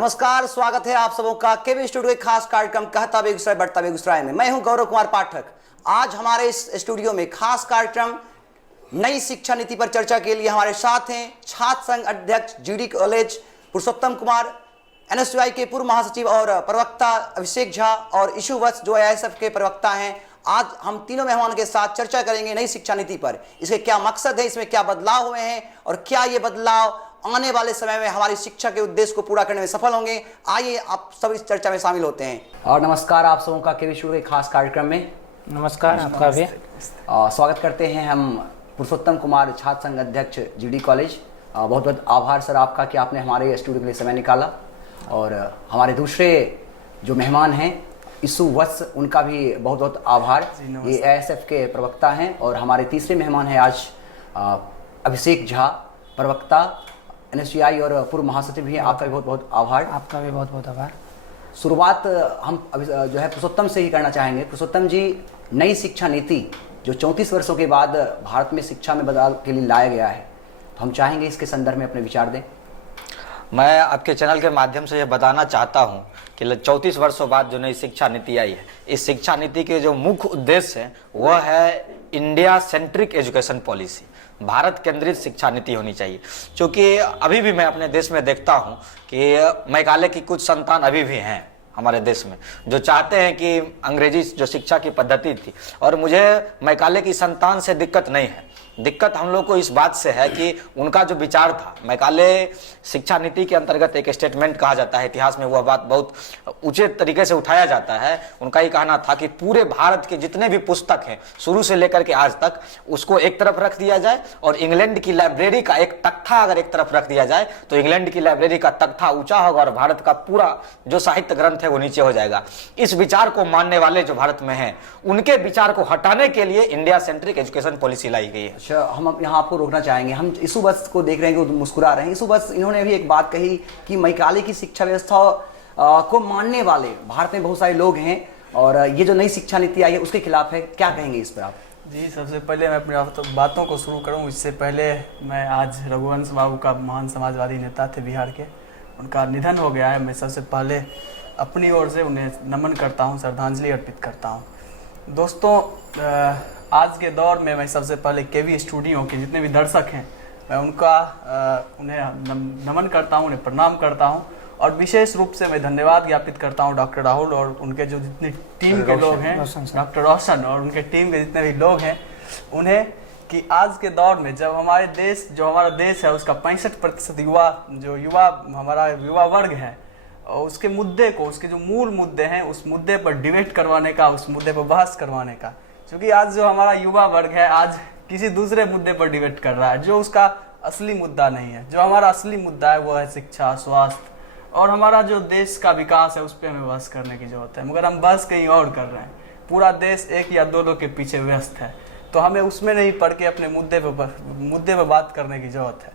नमस्कार, स्वागत है आप सबों का केवी स्टूडियो के खास कार्यक्रम कहता बेगूसराय बढ़ता बेगूसराय में। मैं हूं गौरव कुमार पाठक। आज हमारे इस स्टूडियो में खास कार्यक्रम नई शिक्षा नीति पर चर्चा के लिए हमारे साथ हैं छात्र संघ अध्यक्ष जीडी कॉलेज पुरुषोत्तम कुमार, एनएसयूआई के पूर्व महासचिव और प्रवक्ता अभिषेक झा और इशू वत्स जो एआईएसएफ के प्रवक्ता हैं। आज हम तीनों मेहमानों के साथ चर्चा करेंगे नई शिक्षा नीति पर। इसके क्या मकसद है, इसमें क्या बदलाव हुए हैं और क्या ये बदलाव आने वाले समय में हमारी शिक्षा के उद्देश्य को पूरा करने में सफल होंगे। आइए आप सब इस चर्चा में शामिल होते हैं। और नमस्कार आप सबों का केवी स्टूडियो के खास कार्यक्रम में। नमस्कार आपका भी स्वागत करते हैं हम पुरुषोत्तम कुमार, छात्र संघ अध्यक्ष जीडी कॉलेज। बहुत बहुत आभार सर आपका कि आपने हमारे स्टूडियो के लिए समय निकाला। और हमारे दूसरे जो मेहमान हैं इशू वत्स, उनका भी बहुत बहुत आभार। ये एआईएसएफ के प्रवक्ता हैं। और हमारे तीसरे मेहमान हैं आज अभिषेक झा, प्रवक्ता एनएसयूआई और पूर्व महासचिव भी हैं। आपका भी बहुत बहुत आभार। आपका भी बहुत बहुत आभार। शुरुआत हम जो है पुरुषोत्तम से ही करना चाहेंगे। पुरुषोत्तम जी, नई शिक्षा नीति जो 34 वर्षों के बाद भारत में शिक्षा में बदलाव के लिए लाया गया है, तो हम चाहेंगे इसके संदर्भ में अपने विचार दें। मैं आपके चैनल के माध्यम से यह बताना चाहता हूं कि 34 वर्षों बाद जो नई शिक्षा नीति आई है, इस शिक्षा नीति के जो मुख्य उद्देश्य है वह है India centric education policy, Bharat केंद्रित शिक्षा नीति होनी चाहिए। क्योंकि अभी भी मैं अपने देश में देखता हूं कि मैकाले की कुछ संतान अभी भी हैं हमारे देश में जो चाहते हैं कि अंग्रेजी जो शिक्षा की पद्धति थी, और मुझे मैकाले की संतान से दिक्कत नहीं है। दिक्कत हम लोग को इस बात से है कि उनका जो विचार था, मैकाले शिक्षा नीति के अंतर्गत एक स्टेटमेंट कहा जाता है, इतिहास में वह बात बहुत ऊंचे तरीके से उठाया जाता है। उनका ही कहना था कि पूरे भारत के जितने भी पुस्तक हैं शुरू से लेकर के आज तक, उसको एक तरफ रख दिया जाए और इंग्लैंड की लाइब्रेरी का एक तख्ता अगर एक तरफ रख दिया जाए तो इंग्लैंड की लाइब्रेरी का तख्ता ऊंचा होगा और भारत का पूरा जो साहित्य ग्रंथ है वो नीचे हो जाएगा। इस विचार को मानने वाले जो भारत में हैं, उनके विचार को हटाने के लिए इंडिया सेंट्रिक एजुकेशन पॉलिसी लाई गई है। हम यहाँ आपको रोकना चाहेंगे। हम इशू वत्स को देख रहे हैं कि मुस्कुरा रहे हैं। इशू वत्स, इन्होंने भी एक बात कही कि मैकाले की शिक्षा व्यवस्था को मानने वाले भारत में बहुत सारे लोग हैं और ये जो नई शिक्षा नीति आई है उसके खिलाफ है। क्या कहेंगे इस पर आप? जी, सबसे पहले मैं अपनी बातों को शुरू करूं इससे पहले मैं आज रघुवंश बाबू का महान समाजवादी नेता थे बिहार के, उनका निधन हो गया है। मैं सबसे पहले अपनी ओर से उन्हें नमन करता हूं, श्रद्धांजलि अर्पित करता हूं। दोस्तों, आज के दौर में मैं सबसे पहले केवी स्टूडियो के जितने भी दर्शक हैं मैं उन्हें नमन करता हूं, उन्हें प्रणाम करता हूं। और विशेष रूप से मैं धन्यवाद ज्ञापित करता हूं डॉक्टर राहुल और उनके जो जितनी टीम के लोग हैं, डॉक्टर रोशन और उनके टीम के जितने भी लोग हैं उन्हें, कि आज के दौर में जब हमारा देश है उसका 65% हमारा युवा वर्ग है, और उसके मुद्दे को, उसके जो मूल मुद्दे हैं उस मुद्दे पर डिबेट करवाने का, उस मुद्दे पर बहस करवाने का। क्योंकि आज जो हमारा युवा वर्ग है आज किसी दूसरे मुद्दे पर डिबेट कर रहा है जो उसका असली मुद्दा नहीं है। जो हमारा असली मुद्दा है वो है शिक्षा, स्वास्थ्य और हमारा जो देश का विकास है उस पर हमें बहस करने की जरूरत है। मगर हम बहस कहीं और कर रहे हैं। पूरा देश एक या दो लोग के पीछे व्यस्त है, तो हमें उसमें नहीं पड़ के अपने मुद्दे पर बात करने की जरूरत है।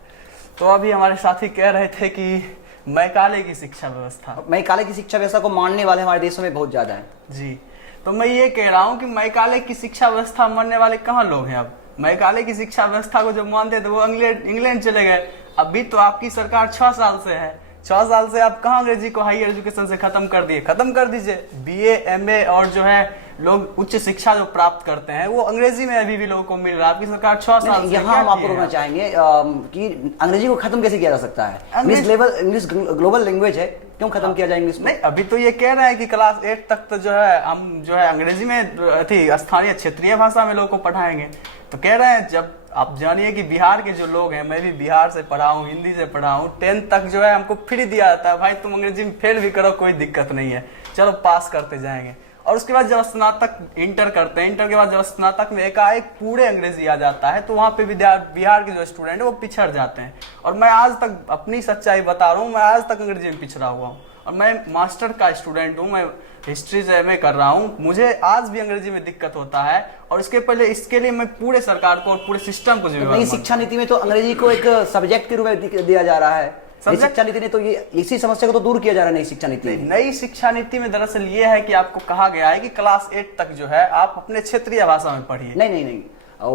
तो अभी हमारे साथी कह रहे थे कि मैकाले की शिक्षा व्यवस्था को मानने वाले हमारे देशों में बहुत ज्यादा है। जी, तो मैं ये कह रहा हूँ कि मैकाले की शिक्षा व्यवस्था मानने वाले कहाँ लोग हैं। अब मैकाले की शिक्षा व्यवस्था को जो मानते थे वो इंग्लैंड चले गए। अभी तो आपकी सरकार 6 साल से है। 6 साल से आप कहाँ अंग्रेजी को हायर एजुकेशन से खत्म कर दिए? खत्म कर दीजिए। बीए, एमए और जो है लोग उच्च शिक्षा जो प्राप्त करते हैं वो अंग्रेजी में अभी भी लोगों को मिल रहा है। आपकी सरकार 6 साल से यहाँ हम आपको रोकना चाहेंगे कि अंग्रेजी को खत्म कैसे किया जा सकता है? इंग्लिश ग्लोबल लैंग्वेज है, क्यों खत्म किया जाए इंग्लिश? नहीं, अभी तो ये कह रहे हैं कि क्लास 8 तक तो जो है हम जो है अंग्रेजी में थी, स्थानीय क्षेत्रीय भाषा में लोगों को पढ़ाएंगे। तो कह रहे हैं, जब आप जानिए कि बिहार के जो लोग हैं, मैं भी बिहार से पढ़ा हूँ, हिंदी से पढ़ा हूँ, 10th तक जो है हमको फ्री दिया जाता है। भाई तुम अंग्रेजी में फेल भी करो कोई दिक्कत नहीं है, चलो पास करते जाएंगे। और उसके बाद जब स्नातक इंटर करते हैं, इंटर के बाद जब स्नातक में एकाएक पूरे अंग्रेजी आ जाता है तो वहाँ पे बिहार के जो स्टूडेंट है वो पिछड़ जाते हैं। और मैं आज तक अपनी सच्चाई बता रहा हूँ, मैं आज तक अंग्रेजी में पिछड़ा हुआ हूँ और मैं मास्टर का स्टूडेंट हूँ, मैं हिस्ट्री से एमए कर रहा हूँ। मुझे आज भी अंग्रेजी में दिक्कत होता है और इसके लिए मैं पूरे सरकार को और पूरे सिस्टम को जिम्मेदार। नई शिक्षा नीति में तो अंग्रेजी को एक सब्जेक्ट के रूप में दिया जा रहा है। शिक्षा नीति ने तो ये इसी समस्या को तो दूर किया जा रहा है। नई शिक्षा नीति में दरअसल ये है कि आपको कहा गया है कि क्लास 8 तक जो है आप अपने क्षेत्रीय भाषा में पढ़िए। नहीं,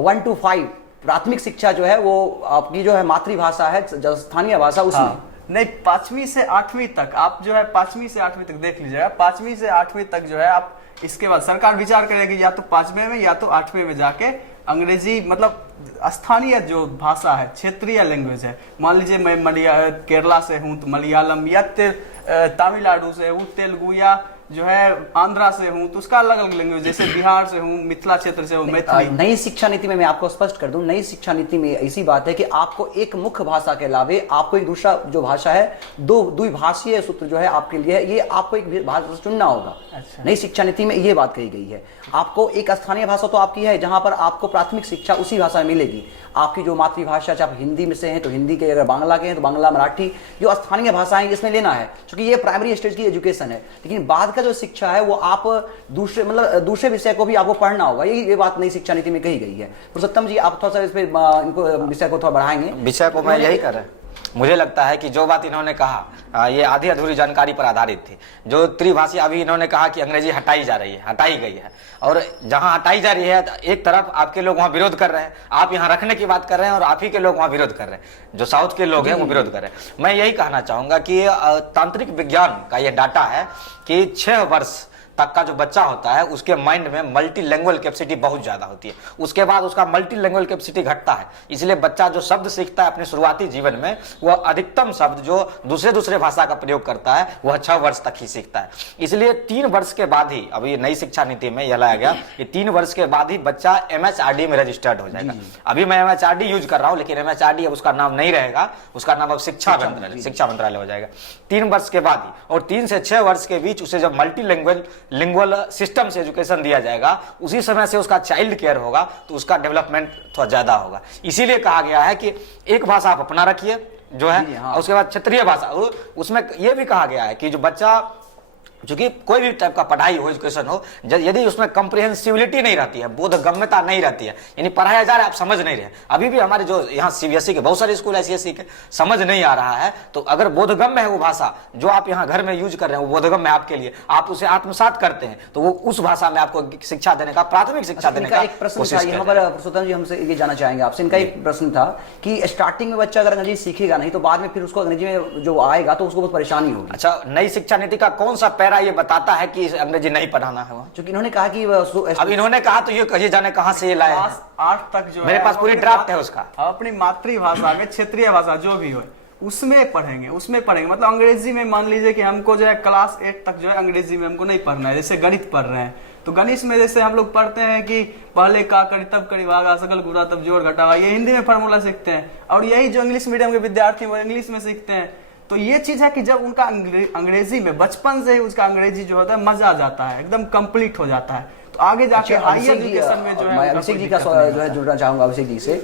1 to 5 प्राथमिक शिक्षा जो है वो आपकी जो है मातृभाषा है, स्थानीय भाषा, उसमें नहीं, 5वीं से 8वीं तक आप जो है 5वीं से 8वीं तक देख लीजिएगा। 5वीं से 8वीं तक जो है आप, इसके बाद सरकार विचार करेगी या तो 5वें में या तो 8वें में जाके अंग्रेजी, मतलब स्थानीय जो भाषा है, क्षेत्रीय लैंग्वेज है, मान लीजिए मैं केरला से हूँ तो मलयालम, या तमिलनाडु से हूँ तेलुगु, या जो है आंध्रा से हूँ तो उसका अलग अलग लैंग्वेज, जैसे बिहार से हूँ, मिथिला क्षेत्र से हूँ, मैथिली। नई शिक्षा नीति में मैं आपको स्पष्ट कर दूं, नई शिक्षा नीति में ऐसी बात है कि आपको एक मुख्य भाषा के अलावे आपको एक दूसरा जो भाषा है, दो द्विभाषीय सूत्र जो है आपके लिए है, ये आपको एक भाषा चुनना होगा। अच्छा। नई शिक्षा नीति में ये बात कही गई है। आपको एक स्थानीय भाषा तो आपकी है जहां पर आपको प्राथमिक शिक्षा उसी भाषा में मिलेगी। आपकी जो मातृभाषा, चाहे आप हिंदी में से हैं तो हिंदी के, अगर बांग्ला के हैं तो बांग्ला, मराठी, जो स्थानीय भाषाएं इसमें लेना है, क्योंकि ये प्राइमरी स्टेज की एजुकेशन है। लेकिन बाद का जो शिक्षा है वो आप दूसरे विषय को भी आपको पढ़ना होगा। ये बात नई शिक्षा नीति में कही गई है। पुरुषोत्तम जी, आप थोड़ा सा इस पे इनको विषय को थोड़ा बढ़ाएंगे। विषय को मैं यही कर रहा हूँ। मुझे लगता है कि जो बात इन्होंने कहा ये आधी अधूरी जानकारी पर आधारित थी। जो त्रिभाषी, अभी इन्होंने कहा कि अंग्रेजी हटाई जा रही है, हटाई गई है, और जहां हटाई जा रही है एक तरफ आपके लोग वहां विरोध कर रहे हैं, आप यहां रखने की बात कर रहे हैं, और आप ही के लोग वहां विरोध कर रहे हैं। जो साउथ के लोग हैं वो विरोध कर रहे हैं। मैं यही कहना चाहूंगा कि तांत्रिक विज्ञान का यह डाटा है कि 6 वर्ष तक का जो बच्चा होता है उसके माइंड में मल्टी लैंग्वेज कैपेसिटी बहुत ज्यादा होती है। उसके बाद उसका मल्टी लैंग्वेज कैपेसिटी घटता है। इसलिए बच्चा जो शब्द सीखता है अपने शुरुआती जीवन में, वह अधिकतम शब्द जो दूसरे भाषा का प्रयोग करता है वह 6 वर्ष तक ही सीखता है। इसलिए 3 वर्ष के बाद ही, अभी नई शिक्षा नीति में यह लाया गया कि 3 वर्ष के बाद ही बच्चा MHRD में रजिस्टर्ड हो जाएगा। अभी मैं MHRD यूज कर रहा हूं, लेकिन MHRD अब उसका नाम नहीं रहेगा, उसका नाम अब शिक्षा मंत्रालय हो जाएगा 3 वर्ष के बाद ही। और 3 से 6 वर्ष के बीच उसे जब मल्टी लिंगुअल सिस्टम से एजुकेशन दिया जाएगा, उसी समय से उसका चाइल्ड केयर होगा, तो उसका डेवलपमेंट थोड़ा ज्यादा होगा। इसीलिए कहा गया है कि एक भाषा आप अपना रखिए जो है, और उसके बाद क्षेत्रीय भाषा। उसमें यह भी कहा गया है कि जो बच्चा, चूंकि कोई भी टाइप का पढ़ाई हो, एजुकेशन हो, यदि उसमें कंप्रिहेंसिबिलिटी नहीं रहती है, बोधगम्यता नहीं रहती है, यानी पढ़ाया जा रहा है आप समझ नहीं रहे। अभी भी हमारे जो यहाँ CBSE के बहुत सारे स्कूल ICSE के समझ नहीं आ रहा है, तो अगर बोधगम्य है वो भाषा जो आप यहाँ घर में यूज कर रहे हैं, वो बोधगम्य आपके लिए, आप उसे आत्मसात करते हैं, तो वो उस भाषा में आपको शिक्षा देने का, प्राथमिक शिक्षा देने का एक प्रश्न था यहाँ पर। पुरुषोत्तम जी, हमसे ये जानना चाहेंगे आपसे, इनका एक प्रश्न था कि स्टार्टिंग में बच्चा अगर अंग्रेजी सीखेगा नहीं तो बाद में फिर उसको अंग्रेजी में जो आएगा तो उसको बहुत परेशानी होगी। अच्छा, नई शिक्षा नीति का कौन सा पैरा ये बताता है कि अंग्रेजी नहीं पढ़ाना है? क्योंकि इन्होंने कहा कि अब इन्होंने कहा तो ये कहिए जाने कहां से ये लाए हैं। 8 तक जो मेरे पास पूरी ड्राफ्ट है उसका। अपनी मातृभाषा में, क्षेत्रीय भाषा जो भी हो उसमें पढ़ेंगे। मतलब अंग्रेजी में मान लीजिए कि हमको जो है क्लास 8 तक जो है अंग्रेजी में हमको नहीं पढ़ना है। जैसे गणित पढ़ रहे हैं तो गणित में जैसे हम लोग पढ़ते हैं कि पहले का करी तब करी भागा सकल गुणा तब जोड़ घटावा, ये हिंदी में फार्मूला सीखते हैं। और यही जो इंग्लिश मीडियम के विद्यार्थी वो इंग्लिश में सीखते हैं। तो ये चीज है कि जब उनका अंग्रेजी में बचपन से ही उसका अंग्रेजी जो होता है मजा आ जाता है, एकदम कंप्लीट हो जाता है, तो आगे जाके हायर एजुकेशन में जो है। अभिषेक जी का जो है जुड़ना चाहूंगा अभिषेक जी से।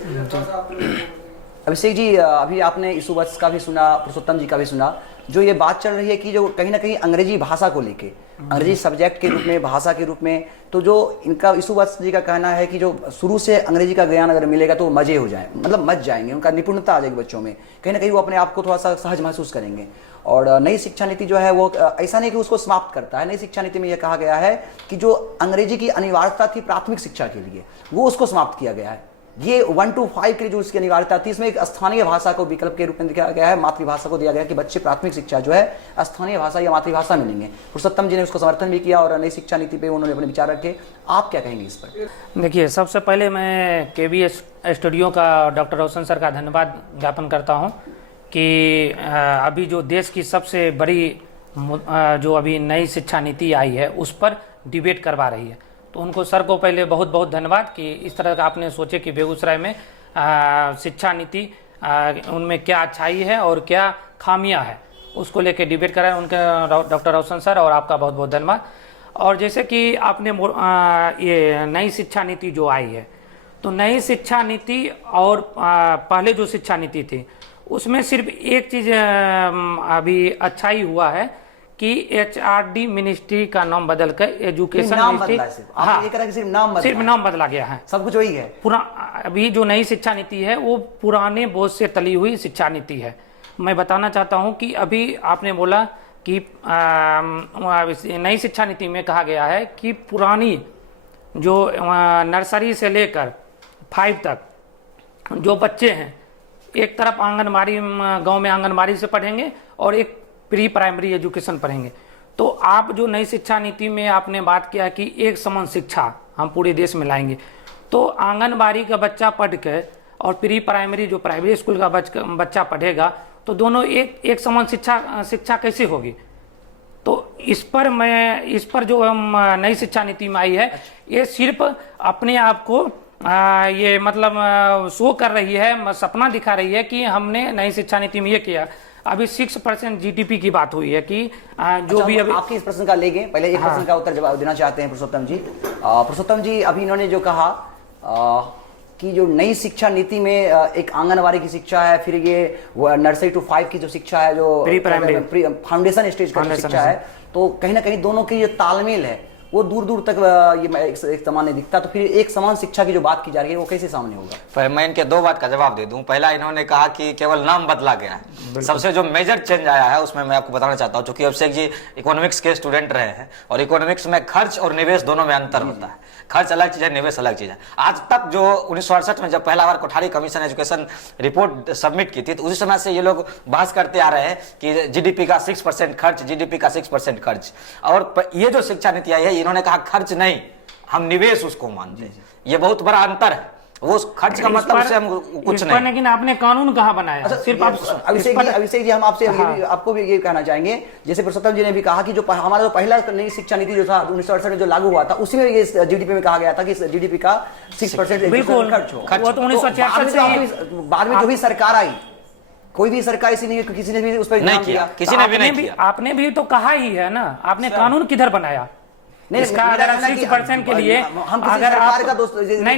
अभिषेक जी, अभी आपने इस वर्ष का भी सुना, पुरुषोत्तम जी का भी सुना, जो ये बात चल रही है कि जो कहीं ना कहीं अंग्रेजी भाषा को लेके, अंग्रेजी सब्जेक्ट के रूप में, भाषा के रूप में, तो जो इनका ईसुवत्स जी का कहना है कि जो शुरू से अंग्रेजी का ज्ञान अगर मिलेगा तो मजे हो जाए, मतलब मच जाएंगे, उनका निपुणता आ जाएगी बच्चों में, कहीं ना कहीं वो अपने आप को थोड़ा सा सहज महसूस करेंगे। और नई शिक्षा नीति जो है वो ऐसा नहीं कि उसको समाप्त करता है। नई शिक्षा नीति में यह कहा गया है कि जो अंग्रेजी की अनिवार्यता थी प्राथमिक शिक्षा के लिए, वो उसको समाप्त किया गया है। ये 1 to 5 के लिए जो उसकी अनिवार्यता थी, इसमें एक स्थानीय भाषा को विकल्प के रूप में दिया गया है, मातृभाषा को दिया गया है कि बच्चे प्राथमिक शिक्षा जो है स्थानीय भाषा या मातृभाषा में लेंगे। पुरुषोत्तम जी ने उसको समर्थन भी किया और नई शिक्षा नीति पे उन्होंने अपने विचार रखे। आप क्या कहेंगे इस पर? देखिए, सबसे पहले मैं KBS स्टूडियो का डॉक्टर रोशन सर का धन्यवाद ज्ञापन करता हूं कि अभी जो देश की सबसे बड़ी जो अभी नई शिक्षा नीति आई है उस पर डिबेट करवा रही है। तो उनको सर को पहले बहुत बहुत धन्यवाद कि इस तरह का आपने सोचे कि बेगूसराय में शिक्षा नीति उनमें क्या अच्छाई है और क्या खामियां है, उसको लेके डिबेट करा है। उनके डॉक्टर रोशन सर और आपका बहुत बहुत धन्यवाद। और जैसे कि आपने ये नई शिक्षा नीति जो आई है, तो नई शिक्षा नीति और पहले जो शिक्षा नीति थी उसमें सिर्फ एक चीज़ अभी अच्छाई हुआ है कि HRD मिनिस्ट्री का नाम बदल कर एजुकेशन मिनिस्ट्री, हाँ, सिर्फ नाम बदला गया है, सब कुछ वही है। पूरा अभी जो नई शिक्षा नीति है वो पुराने बोझ से तली हुई शिक्षा नीति है। मैं बताना चाहता हूं कि अभी आपने बोला कि नई शिक्षा नीति में कहा गया है कि पुरानी जो नर्सरी से लेकर 5 तक जो बच्चे हैं एक तरफ आंगनबाड़ी गांव में आंगनबाड़ी से पढ़ेंगे और एक प्री प्राइमरी एजुकेशन पढ़ेंगे। तो आप जो नई शिक्षा नीति में आपने बात किया कि एक समान शिक्षा हम पूरे देश में लाएंगे, तो आंगनबाड़ी का बच्चा पढ़ के और प्री प्राइमरी जो प्राइवेट स्कूल का बच्चा पढ़ेगा तो दोनों एक समान शिक्षा कैसे होगी? तो इस पर जो नई शिक्षा नीति में आई है, ये सिर्फ अपने आप को ये मतलब शो कर रही है, सपना दिखा रही है कि हमने नई शिक्षा नीति में ये किया। अभी 6% जीडीपी की बात हुई है कि जो भी अभी आपके इस प्रश्न का लेंगे, पहले एक प्रश्न का उत्तर जवाब देना चाहते हैं पुरुषोत्तम जी। पुरुषोत्तम जी, अभी इन्होंने जो कहा कि जो नई शिक्षा नीति में एक आंगनवाड़ी की शिक्षा है, फिर ये नर्सरी टू 5 की जो शिक्षा है, जो प्री प्राइमरी फाउंडेशन स्टेज का जो शिक्षा है, तो कहीं ना कहीं दोनों की जो तालमेल है वो दूर दूर तक ये एक समान नहीं दिखता। तो फिर एक समान शिक्षा की जो बात की जा रही है वो कैसे सामने होगा? पर मैं इनके दो बात का जवाब दे दूं। पहला, इन्होंने कहा कि केवल नाम बदला गया है। सबसे जो मेजर चेंज आया है उसमें मैं आपको बताना चाहता हूं, क्योंकि अभिषेक जी इकोनॉमिक्स के स्टूडेंट रहे हैं और इकोनॉमिक्स में खर्च और निवेश दोनों में अंतर होता है। खर्च अलग चीज है, निवेश अलग चीज है। आज तक जो 1968 में जब पहला बार Kothari commission education report submit की थी, तो उसी समय से ये लोग बहस करते आ रहे हैं कि जीडीपी का 6% खर्च, जीडीपी का 6% खर्च। और ये जो शिक्षा नीति आई है, इन्होंने कहा खर्च नहीं, हम निवेश उसको मानते हैं। ये बहुत बड़ा अंतर है। वो खर्च का मतलब से हम कुछ नहीं। लेकिन आपने कानून कहाँ बनाया? अच्छा, सिर्फ अभिषेक जी, हम आपसे आपको भी ये कहना चाहेंगे, जैसे पुरुषोत्तम जी ने भी कहा कि जो हमारा जो पहला नई शिक्षा नीति जो था 1968 में जो लागू हुआ था, उसी में ये जीडीपी में कहा गया था कि जीडीपी का 6% बिल्कुल खर्च हो। वो तो 1966 से बाद में जो भी सरकार आई, कोई भी सरकार इसी नहीं, किसी ने भी उस पर नहीं किया, किसी ने भी नहीं किया। आपने भी तो कहा ही है ना, आपने कानून किधर बनाया? इसका अगर 6% के लिए अगर आप नहीं,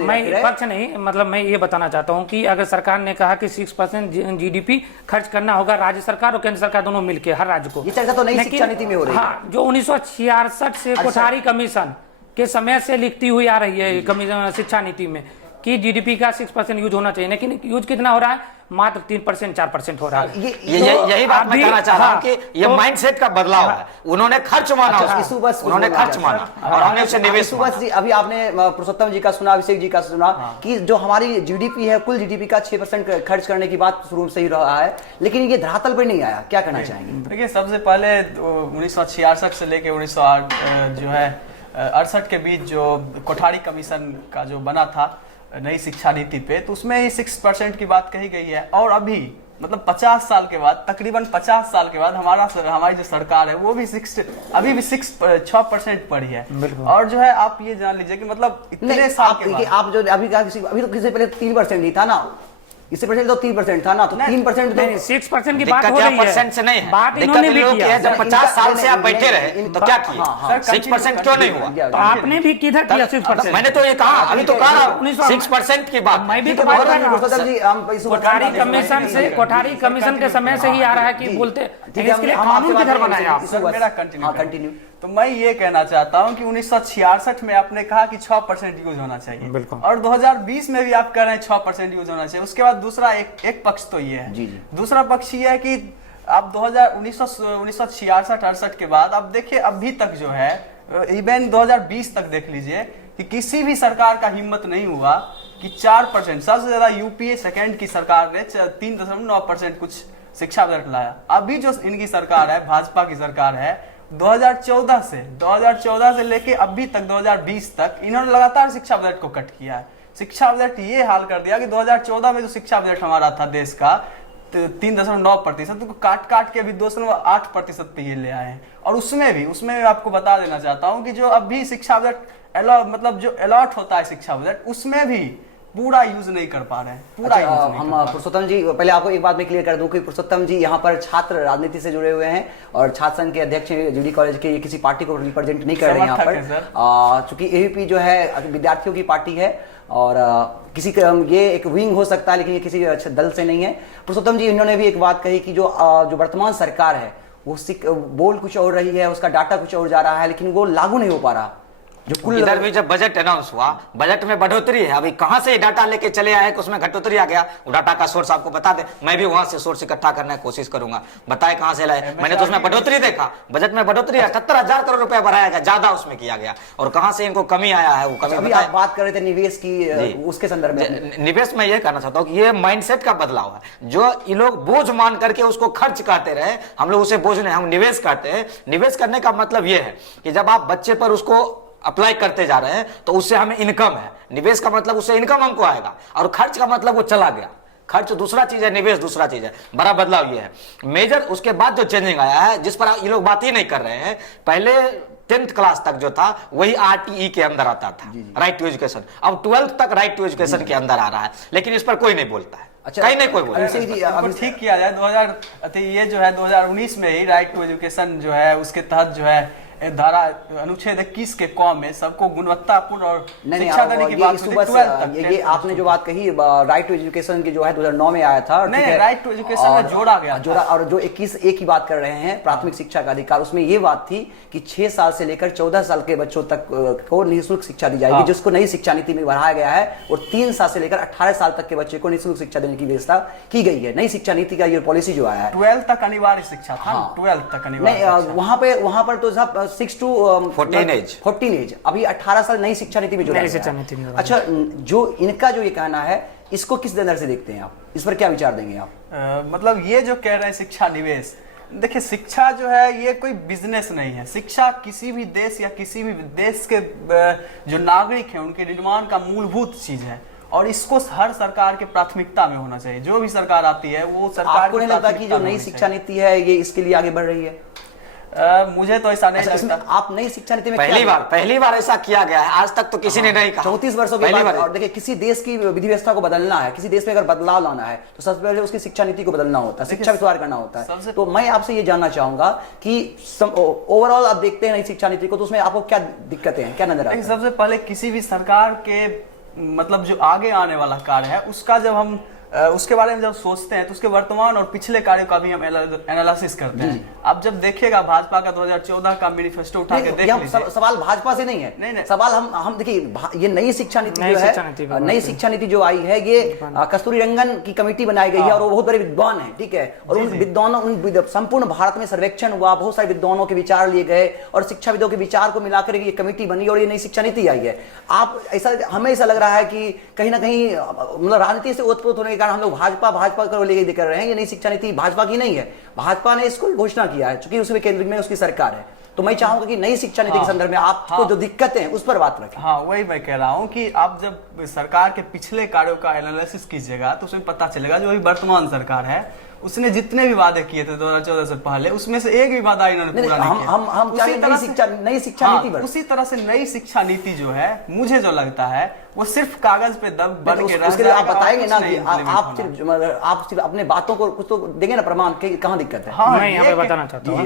मैं पक्ष नहीं, मतलब मैं ये बताना चाहता हूँ कि अगर सरकार ने कहा कि 6% जीडीपी खर्च करना होगा, राज्य सरकार और केंद्र सरकार दोनों मिलकर हर राज्य को, ये चर्चा तो नई शिक्षा नीति में हो रही है। हाँ, जो 1966 से कोठारी कमीशन के समय से लिखती हुई आ रही है शिक्षा नीति में कि जीडीपी का 6% यूज होना चाहिए, लेकिन यूज कितना हो रहा है? मात्र 3% 4% हो रहा है। यही बात मैं कहना चाह रहा हूं कि ये माइंडसेट का बदलाव है। उन्होंने खर्च माना, उन्होंने खर्च माना और हमने उसे निवेश माना। अभी आपने पुरुषोत्तम जी का सुना, अभिषेक जी का सुना कि जो हमारी जीडीपी है, कुल जीडीपी का 6% खर्च करने की बात शुरू से ही रहा है, लेकिन ये धरातल पर नहीं आया। क्या कहना चाहेंगे? देखिए, सबसे पहले 1966 से लेकर 1968 के बीच जो कोठारी कमीशन का जो बना था नई शिक्षा नीति पे, तो उसमें ही 6% की बात कही गई है। और अभी मतलब 50 साल के बाद, तकरीबन 50 साल के बाद हमारी जो सरकार है वो भी 6% पड़ी है। और जो है आप ये जान लीजिए कि मतलब इतने साल के बाद आप जो अभी तो किसी पहले 3% ही था ना, इससे पहले तो 3% था ना, तो 3% तो 6% की बात हो रही है। परसेंट से नहीं है, बात इन्होंने भी किया। जब 50 साल से आप बैठे रहे तो क्या किया? 6% क्यों नहीं हुआ? तो आपने भी किधर किया 6%? मैंने तो ये कहा, अभी तो कहा 6% की बात। मैं भी तो बात कर रहा हूँ। कोठारी कमीशन के समय से ही आ रहा है कि बोलते, इसके लिए कानून किधर बनाया? मेरा कंटिन्यू। तो मैं ये कहना चाहता हूं कि 1966 में आपने कहा कि 6% यूज होना चाहिए, और 2020 में भी आप कह रहे हैं 6% यूज होना चाहिए। उसके बाद दूसरा एक पक्ष तो ये है, दूसरा पक्ष ये है कि आप 1966-68 के बाद आप देखिए अभी तक जो है, इवन 2020 तक देख लीजिए कि किसी भी सरकार का हिम्मत नहीं हुआ कि 4%, सबसे ज्यादा यूपीए सेकेंड की सरकार ने 3.9% कुछ शिक्षा बजट लाया। अभी जो इनकी सरकार है, भाजपा की सरकार है, 2014 से लेके अभी तक 2020 तक इन्होंने लगातार शिक्षा बजट को कट किया है। शिक्षा बजट ये हाल कर दिया कि 2014 में जो शिक्षा बजट हमारा था देश का 3.9%, तो काट के भी 2.8% पे ये ले आए हैं। और उसमें भी आपको बता देना चाहता हूं कि जो अभी शिक्षा बजट मतलब जो अलॉट होता है शिक्षा बजट, उसमें भी पूरा यूज नहीं कर पा रहे हैं। पूरा हम पुरुषोत्तम जी, पहले आपको एक बात मैं क्लियर कर दूं कि पुरुषोत्तम जी यहाँ पर छात्र राजनीति से जुड़े हुए हैं और छात्र संघ के अध्यक्ष जीडी कॉलेज के, किसी पार्टी को रिप्रेजेंट नहीं कर रहे हैं यहाँ पर, चूंकि एबीपी जो है विद्यार्थियों की पार्टी है और किसी ये एक विंग हो सकता है, लेकिन ये किसी अच्छे दल से नहीं है। पुरुषोत्तम जी, इन्होंने भी एक बात कही कि जो वर्तमान सरकार है वो बोल कुछ और रही है, उसका डाटा कुछ और जा रहा है, लेकिन वो लागू नहीं हो पा रहा। जो कुल इधर भी जब बजट अनाउंस हुआ, बजट में बढ़ोतरी है, अभी कहां से डाटा लेके चले आए कि उसमें घटोतरी आ गया, वो डाटा का सोर्स आपको बता दे, मैं भी वहां से सोर्स इकट्ठा करने की कोशिश करूंगा, बताए कहां से लाए। मैंने तो उसमें बढ़ोतरी देखा, बजट में बढ़ोतरी 78,000 करोड़ रुपया बढ़ाया गया, ज्यादा उसमें किया गया, और कहां से इनको कमी आया है वो कमी अभी आप बात कर रहे थे निवेश की, उसके संदर्भ में निवेश में यह कहना चाहता हूं कि ये माइंडसेट का बदलाव है। जो ये लोग बोझ मान करके उसको खर्च करते रहे, हम लोग उसे बोझ नहीं, हम निवेश करते हैं। निवेश करने का मतलब यह है कि जब आप बच्चे पर उसको अप्लाई करते जा रहे हैं तो उससे हमें इनकम है। निवेश का मतलब उससे इनकम हमको आएगा, और खर्च का मतलब वो चला गया। खर्च दूसरा चीज है, निवेश दूसरा चीज है। बड़ा बदलाव ये है मेजर। उसके बाद जो चेंजिंग आया है, जिस पर ये लोग बात ही नहीं कर रहे हैं, पहले 10th क्लास तक जो था वही RTE के अंदर आता था, राइट टू एजुकेशन। अब 12th तक राइट टू एजुकेशन के अंदर आ रहा है, लेकिन इस पर कोई नहीं बोलता है। अच्छा, कहीं नहीं कोई बोलता है। इसको ठीक किया जाए। 2000 ये जो है 2019 में ही राइट टू एजुकेशन जो है उसके तहत जो है धारा अनुच्छेद 21 के कॉम में सबको गुणवत्तापूर्ण और शिक्षा देने की बात हुई थी। ये आपने जो बात कही राइट टू एजुकेशन की जो है 2009 में आया था, नहीं, राइट टू एजुकेशन में जोड़ा गया जोड़ा। और जो 21 एक की बात कर रहे हैं, प्राथमिक शिक्षा का अधिकार, उसमें ये बात थी कि 6 साल से लेकर 14 साल के बच्चों तक को निःशुल्क शिक्षा दी जाएगी, जिसको नई शिक्षा नीति में बढ़ाया गया है। और 3 साल से लेकर 18 साल तक के बच्चे को निःशुल्क शिक्षा देने की व्यवस्था की गई है। नई शिक्षा नीति का ये पॉलिसी जो आया है। 12 तक अनिवार्य शिक्षा था, 12 तक अनिवार्य। वहां पर तो सब 6 to 14 एज, अभी 18 साल नई शिक्षा नीति में जो शिक्षा नीति में। अच्छा, जो इनका जो ये कहना है, इसको किस नजर से देखते हैं आप? इस पर क्या विचार देंगे आप? मतलब ये जो कह रहे हैं शिक्षा निवेश, देखिए शिक्षा जो है ये कोई बिजनेस नहीं है। शिक्षा किसी भी देश या किसी भी देश के जो नागरिक हैं उनके निर्माण का मूलभूत चीज है, और इसको हर सरकार के प्राथमिकता में होना चाहिए। जो भी सरकार आती है वो सरकार आपको नहीं लगता कि जो नई शिक्षा नीति है ये इसके लिए आगे बढ़ रही है? मुझे तो ऐसा नहीं लगता। आप नई शिक्षा नीति में पहली बार ऐसा किया गया है, आज तक तो किसी ने नहीं कहा। 34 वर्षों के बाद। और देखिए, किसी देश की विधि व्यवस्था को बदलना है, किसी देश में अगर बदलाव लाना है तो सबसे पहले उसकी शिक्षा नीति को बदलना होता है, शिक्षा विस्तार करना होता है। तो मैं आपसे ये जानना चाहूंगा कि ओवरऑल आप देखते हैं नई शिक्षा नीति को, तो उसमें आपको क्या दिक्कतें हैं, क्या नजर आती है? सबसे पहले किसी भी सरकार के मतलब जो आगे आने वाला कार्य है उसका जब हम उसके बारे में जब सोचते हैं तो उसके वर्तमान और पिछले कार्यों का भी हम एनालिसिस करते हैं। अब जब देखिएगा भाजपा का 2014 का मैनिफेस्टो उठा के देख लीजिए। सवाल भाजपा से नहीं है, नहीं। सवाल हम देखिए, ये नई शिक्षा नीति जो है, नई शिक्षा नीति जो आई है, ये कस्तूरी रंगन की कमेटी बनाई गई है, और वो बहुत बड़े विद्वान है, ठीक है। और उन विद्वानों, संपूर्ण भारत में सर्वेक्षण हुआ, बहुत सारे विद्वानों के विचार लिए गए, और शिक्षाविदों के विचार को मिलाकर ये कमेटी बनी और ये नई शिक्षा नीति आई है। आप ऐसा, हमें ऐसा लग रहा है कि कहीं ना कहीं मतलब राजनीति से ओतप्रोत होने के कारण हम लोग भाजपा को लेकर कर रहे हैं। ये नई शिक्षा नीति भाजपा की नहीं है, भाजपा ने इसको घोषणा किया है, क्योंकि उसमें केंद्र में उसकी सरकार है। तो मैं चाहूंगा कि नई शिक्षा नीति के संदर्भ में आपको जो दिक्कतें हैं उस पर बात रखें। हाँ, वही मैं कह रहा हूँ कि आप जब सरकार के पिछले कार्यों का एनालिसिस कीजिएगा तो उसमें पता चलेगा जो अभी वर्तमान सरकार है उसने जितने भी वादे किए थे 2014 से पहले, उसमें से एक भी वादा इन्होंने पूरा नहीं किया। हम नई शिक्षा नीति पर उसी तरह से नई शिक्षा नीति जो है, मुझे जो लगता है वो सिर्फ कागज पे दब बन के रह उसके लिए आप बताएंगे ना कि आप सिर्फ अपने बातों को कुछ तो देंगे ना प्रमाण कि कहाँ दिक्कत है। हाँ, मैं यहाँ पे बताना चाहता हूँ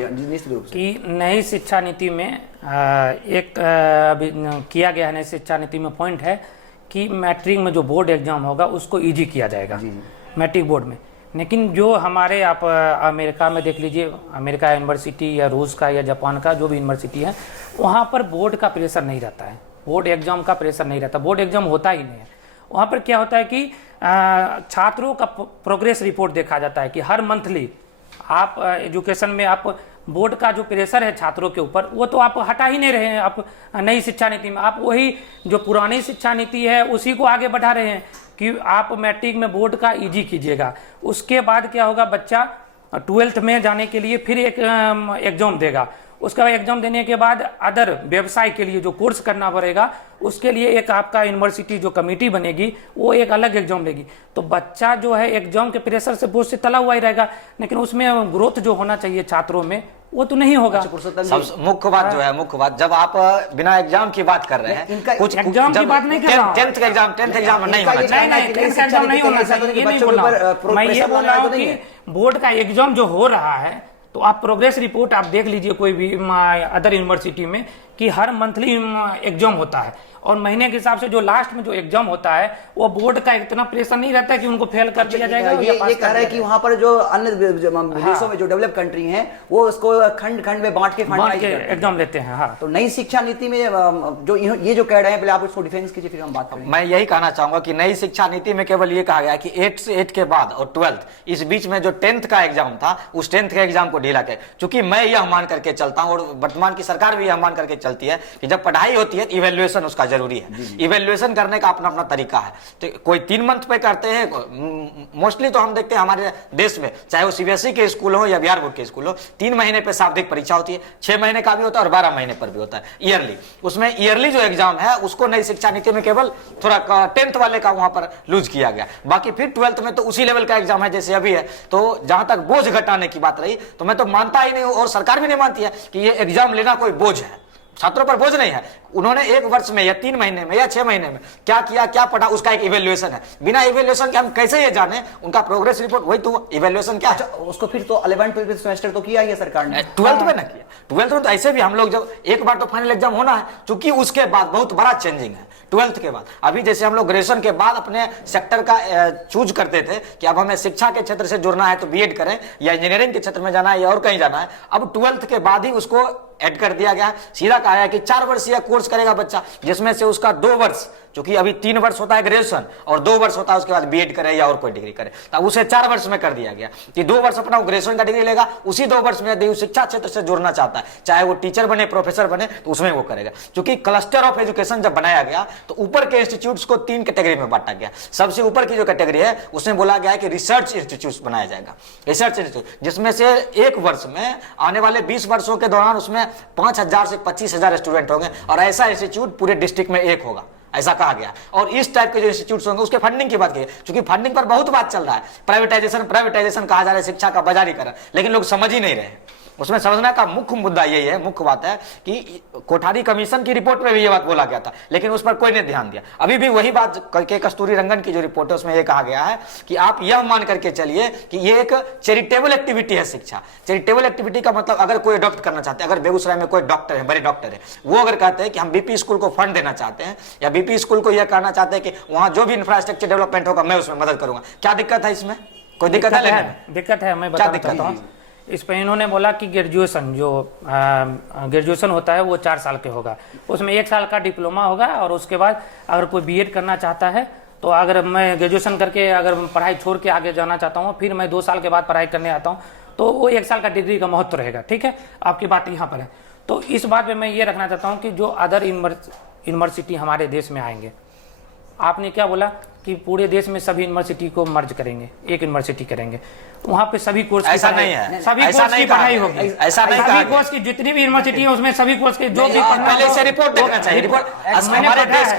कि नई शिक्षा नीति में एक अभी किया गया है, नई शिक्षा नीति में पॉइंट है कि मैट्रिक में जो बोर्ड एग्जाम होगा उसको ईजी किया जाएगा, मैट्रिक बोर्ड में। लेकिन जो हमारे आप अमेरिका में देख लीजिए, अमेरिका यूनिवर्सिटी या रूस का या जापान का जो भी यूनिवर्सिटी है, वहाँ पर बोर्ड का प्रेशर नहीं रहता है, बोर्ड एग्जाम का प्रेशर नहीं रहता, बोर्ड एग्जाम होता ही नहीं है। वहाँ पर क्या होता है कि छात्रों का प्रोग्रेस रिपोर्ट देखा जाता है कि हर मंथली आप एजुकेशन में आप बोर्ड का जो प्रेशर है छात्रों के ऊपर वो तो आप हटा ही नहीं रहे हैं। आप नई शिक्षा नीति में आप वही जो पुरानी शिक्षा नीति है उसी को आगे बढ़ा रहे हैं कि आप मैट्रिक में बोर्ड का ईजी कीजिएगा। उसके बाद क्या होगा, बच्चा 12th में जाने के लिए फिर एक एग्जाम देगा, उसके बाद एग्जाम देने के बाद अदर व्यवसाय के लिए जो कोर्स करना पड़ेगा उसके लिए एक आपका यूनिवर्सिटी जो कमेटी बनेगी वो एक अलग एग्जाम लेगी। तो बच्चा जो है एग्जाम के प्रेशर से बहुत से तला हुआ ही रहेगा, लेकिन उसमें ग्रोथ जो होना चाहिए छात्रों में वो तो नहीं होगा। मुख्य बात जो है, मुख्य बात जब आप बिना एग्जाम की बात कर रहे हैं, कुछ एग्जाम की बात नहीं कर रहा हूं, 10th एग्जाम नहीं होना चाहिए, नहीं होना चाहिए, मैं ये बोल रहा हूँ कि बोर्ड का एग्जाम जो हो रहा है तो आप प्रोग्रेस रिपोर्ट आप देख लीजिए कोई भी अदर यूनिवर्सिटी में कि हर मंथली एग्जाम होता है और महीने के हिसाब से जो लास्ट में जो एग्जाम होता है वो बोर्ड का इतना प्रेशर नहीं रहता है कि उनको फेल कर दिया जाएगा। ये कह रहे हैं कि वहां पर जो अन्य देशों में जो डेवलप कंट्री हैं वो उसको खंड खंड में बांट के एग्जाम लेते हैं। हाँ, तो नई शिक्षा नीति में जो ये जो कह रहे हैं, पहले आप इसको डिफेंस कीजिए फिर हम बात करेंगे। मैं यही कहना चाहूंगा कि नई शिक्षा नीति में केवल ये कहा गया कि 8 से 8 के बाद और 12th, इस बीच में जो 10th का एग्जाम था उस 10th के एग्जाम को ढीला किया। चूंकि मैं यह मान करके चलता हूं और वर्तमान की सरकार भी यह मान करके चलती है कि जब पढ़ाई होती है इवेल्युएशन उसका जरूरी है। इवेल्युएशन करने का अपना अपना तरीका है। तो कोई 3 मंथ पे करते हैं, मोस्टली तो हम देखते हैं हमारे देश में, चाहे वो सीबीएसई के स्कूल हो या बिहार बोर्ड के स्कूल हो, 3 महीने पे शाब्दिक परीक्षा होती है, 6 महीने का भी होता है और 12 महीने पर भी होता है, ईयरली। उसमें ईयरली जो एग्जाम है उसको नई शिक्षा नीति में केवल थोड़ा 10th वाले का वहां पर लूज किया गया। बाकी फिर 12th में तो उसी लेवल का एग्जाम है जैसे अभी है। तो जहां तक बोझ घटाने की बात रही तो मैं तो मानता ही नहीं हूं और सरकार भी नहीं मानती है कि ये एग्जाम लेना कोई बोझ है। छात्रों पर बोझ नहीं है। उन्होंने 1 वर्ष में या 3 महीने में या 6 महीने में क्या किया, क्या पढ़ा, उसका एक इवेल्युएशन है। बिना इवेल्युएशन के हम कैसे ये जाने उनका प्रोग्रेस रिपोर्ट, वही तो इवेल्युएशन क्या है। उसको फिर तो 11th सेमेस्टर तो किया ही है सरकार ने, 12th में ना किया। 12th में तो ऐसे भी हम लोग जब एक बार तो फाइनल एग्जाम होना है, क्योंकि उसके बाद बहुत बड़ा चेंजिंग है 12th के बाद। अभी जैसे हम लोग ग्रेजुएशन के बाद अपने सेक्टर का चूज करते थे कि अब हमें शिक्षा के क्षेत्र से जुड़ना है तो बीएड करें या इंजीनियरिंग के क्षेत्र में जाना है या और कहीं जाना है, अब 12th के बाद ही उसको ऐड कर दिया गया। सीधा कहा है कि 4 वर्षीय कोर्स करेगा बच्चा, जिसमें से उसका 2 वर्ष, क्योंकि अभी 3 वर्ष होता है ग्रेजुएशन और 2 वर्ष होता है उसके बाद बीएड करे या और कोई डिग्री करे, तो उसे 4 वर्ष में कर दिया गया कि 2 वर्ष अपना ग्रेजुएशन का डिग्री लेगा, उसी 2 वर्ष में यदि शिक्षा क्षेत्र से जुड़ना चाहता है, चाहे वो टीचर बने, प्रोफेसर बने, तो उसमें वो करेगा। क्योंकि क्लस्टर ऑफ एजुकेशन जब बनाया गया तो ऊपर के इंस्टीट्यूट्स को 3 कैटेगरी में बांटा गया। सबसे ऊपर की जो कैटेगरी है उसमें बोला गया है कि रिसर्च इंस्टीट्यूट बनाया जाएगा, रिसर्च इंस्टीट्यूट, जिसमें से 1 वर्ष में आने वाले 20 वर्षों के दौरान उसमें 5,000 से 25,000 स्टूडेंट होंगे और ऐसा इंस्टीट्यूट पूरे डिस्ट्रिक्ट में 1 होगा, ऐसा कहा गया। और इस टाइप के जो इंस्टीट्यूट्स होंगे उसके फंडिंग की बात की, क्योंकि फंडिंग पर बहुत बात चल रहा है। प्राइवेटाइजेशन कहा जा रहा है, शिक्षा का बाजारीकरण, लेकिन लोग समझ ही नहीं रहे। उसमें समझने का मुख्य मुद्दा यही है, मुख्य बात है कि कोठारी कमीशन की रिपोर्ट में भी ये बात बोला गया था, लेकिन उस पर कोई ने ध्यान दिया। अभी भी वही बात के कस्तूरी रंगन की जो रिपोर्ट है उसमें यह कहा गया है कि आप यह मान करके चलिए कि ये एक चैरिटेबल एक्टिविटी है शिक्षा। चैरिटेबल एक्टिविटी का मतलब अगर कोई अडॉप्ट करना चाहते हैं, अगर बेगूसराय में कोई डॉक्टर है, बड़े डॉक्टर है, वो अगर कहते हैं कि हम बीपी स्कूल को फंड देना चाहते हैं या बीपी स्कूल को यह कहना चाहते हैं कि वहां जो भी इंफ्रास्ट्रक्चर डेवलपमेंट होगा मैं उसमें मदद करूंगा, क्या दिक्कत है इसमें? कोई दिक्कत है लेने में? दिक्कत है, मैं बताना चाहता हूँ। इस पर इन्होंने बोला कि ग्रेजुएशन होता है वो 4 साल के होगा, उसमें 1 साल का डिप्लोमा होगा और उसके बाद अगर कोई बीएड करना चाहता है तो अगर मैं ग्रेजुएशन करके अगर पढ़ाई छोड़ के आगे जाना चाहता हूँ, फिर मैं 2 साल के बाद पढ़ाई करने आता हूँ तो वो 1 साल का डिग्री का महत्व रहेगा। ठीक है, आपकी बात यहाँ पर है। तो इस बात पे मैं ये रखना चाहता हूँ कि जो अदर यूनिवर्सिटी हमारे देश में आएंगे, आपने क्या बोला कि पूरे देश में सभी यूनिवर्सिटी को मर्ज करेंगे, एक यूनिवर्सिटी करेंगे, वहाँ पे सभी कोर्स ऐसा नहीं है, सभी कोर्स की पढ़ाई होगी, ऐसा नहीं सभी कोर्स की जितनी भी यूनिवर्सिटी है उसमें सभी कोर्स के जो भी पहले से रिपोर्ट देखना चाहिए। रिपोर्ट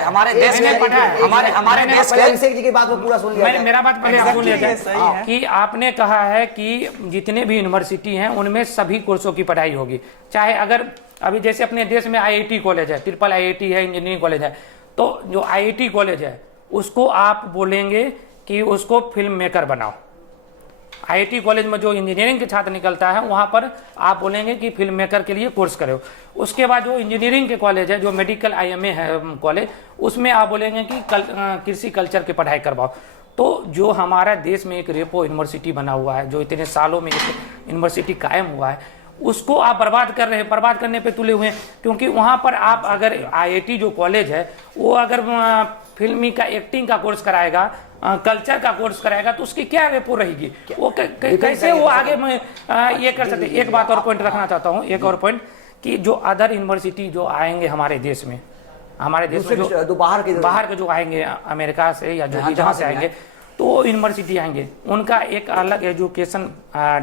हमारे देश के की बात को पूरा सुन लिया, मेरा बात पहले सुन लिया कि आपने कहा है कि जितने भी यूनिवर्सिटी हैं उनमें सभी कोर्सों की पढ़ाई होगी। चाहे अगर अभी जैसे अपने देश में IIT कॉलेज है, ट्रिपल IIT है, इंजीनियरिंग कॉलेज है, तो जो IIT कॉलेज है उसको आप बोलेंगे कि उसको फिल्म मेकर बनाओ। IIT कॉलेज में जो इंजीनियरिंग के छात्र निकलता है वहां पर आप बोलेंगे कि फिल्म मेकर के लिए कोर्स करो। उसके बाद जो इंजीनियरिंग के कॉलेज है, जो मेडिकल IMA है कॉलेज, उसमें आप बोलेंगे कि कृषि कल्चर की पढ़ाई करवाओ। तो जो हमारा देश में एक रेपो यूनिवर्सिटी बना हुआ है, जो इतने सालों में एक यूनिवर्सिटी कायम हुआ है, उसको आप बर्बाद कर रहे हैं, बर्बाद करने पे तुले हुए हैं। क्योंकि वहाँ पर आप अगर IIT जो कॉलेज है वो अगर फिल्मी का एक्टिंग का कोर्स कराएगा, कल्चर का कोर्स कराएगा, तो उसकी क्या रेपो रहेगी? वो कैसे वो आगे में ये कर सकते? एक बात और पॉइंट रखना चाहता हूँ, एक और पॉइंट कि जो अदर यूनिवर्सिटी जो आएंगे हमारे देश में, जो बाहर के जो आएंगे अमेरिका से या जो जहाँ से आएंगे, तो यूनिवर्सिटी आएंगे, उनका एक अलग एजुकेशन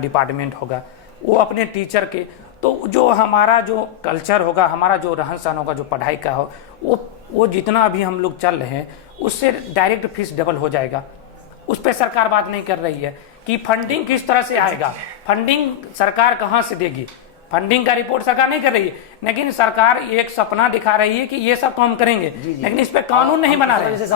डिपार्टमेंट होगा, वो अपने टीचर के, तो जो हमारा जो कल्चर होगा, हमारा जो रहन सहन होगा, जो पढ़ाई का हो, वो जितना अभी हम लोग चल रहे हैं उससे डायरेक्ट फीस डबल हो जाएगा। उस पर सरकार बात नहीं कर रही है कि फंडिंग किस तरह से आएगा, फंडिंग सरकार कहाँ से देगी, फंडिंग का रिपोर्ट सरकार नहीं कर रही है, लेकिन सरकार एक सपना दिखा रही है कि ये सब काम करेंगे, लेकिन इस पे कानून नहीं बना रहे।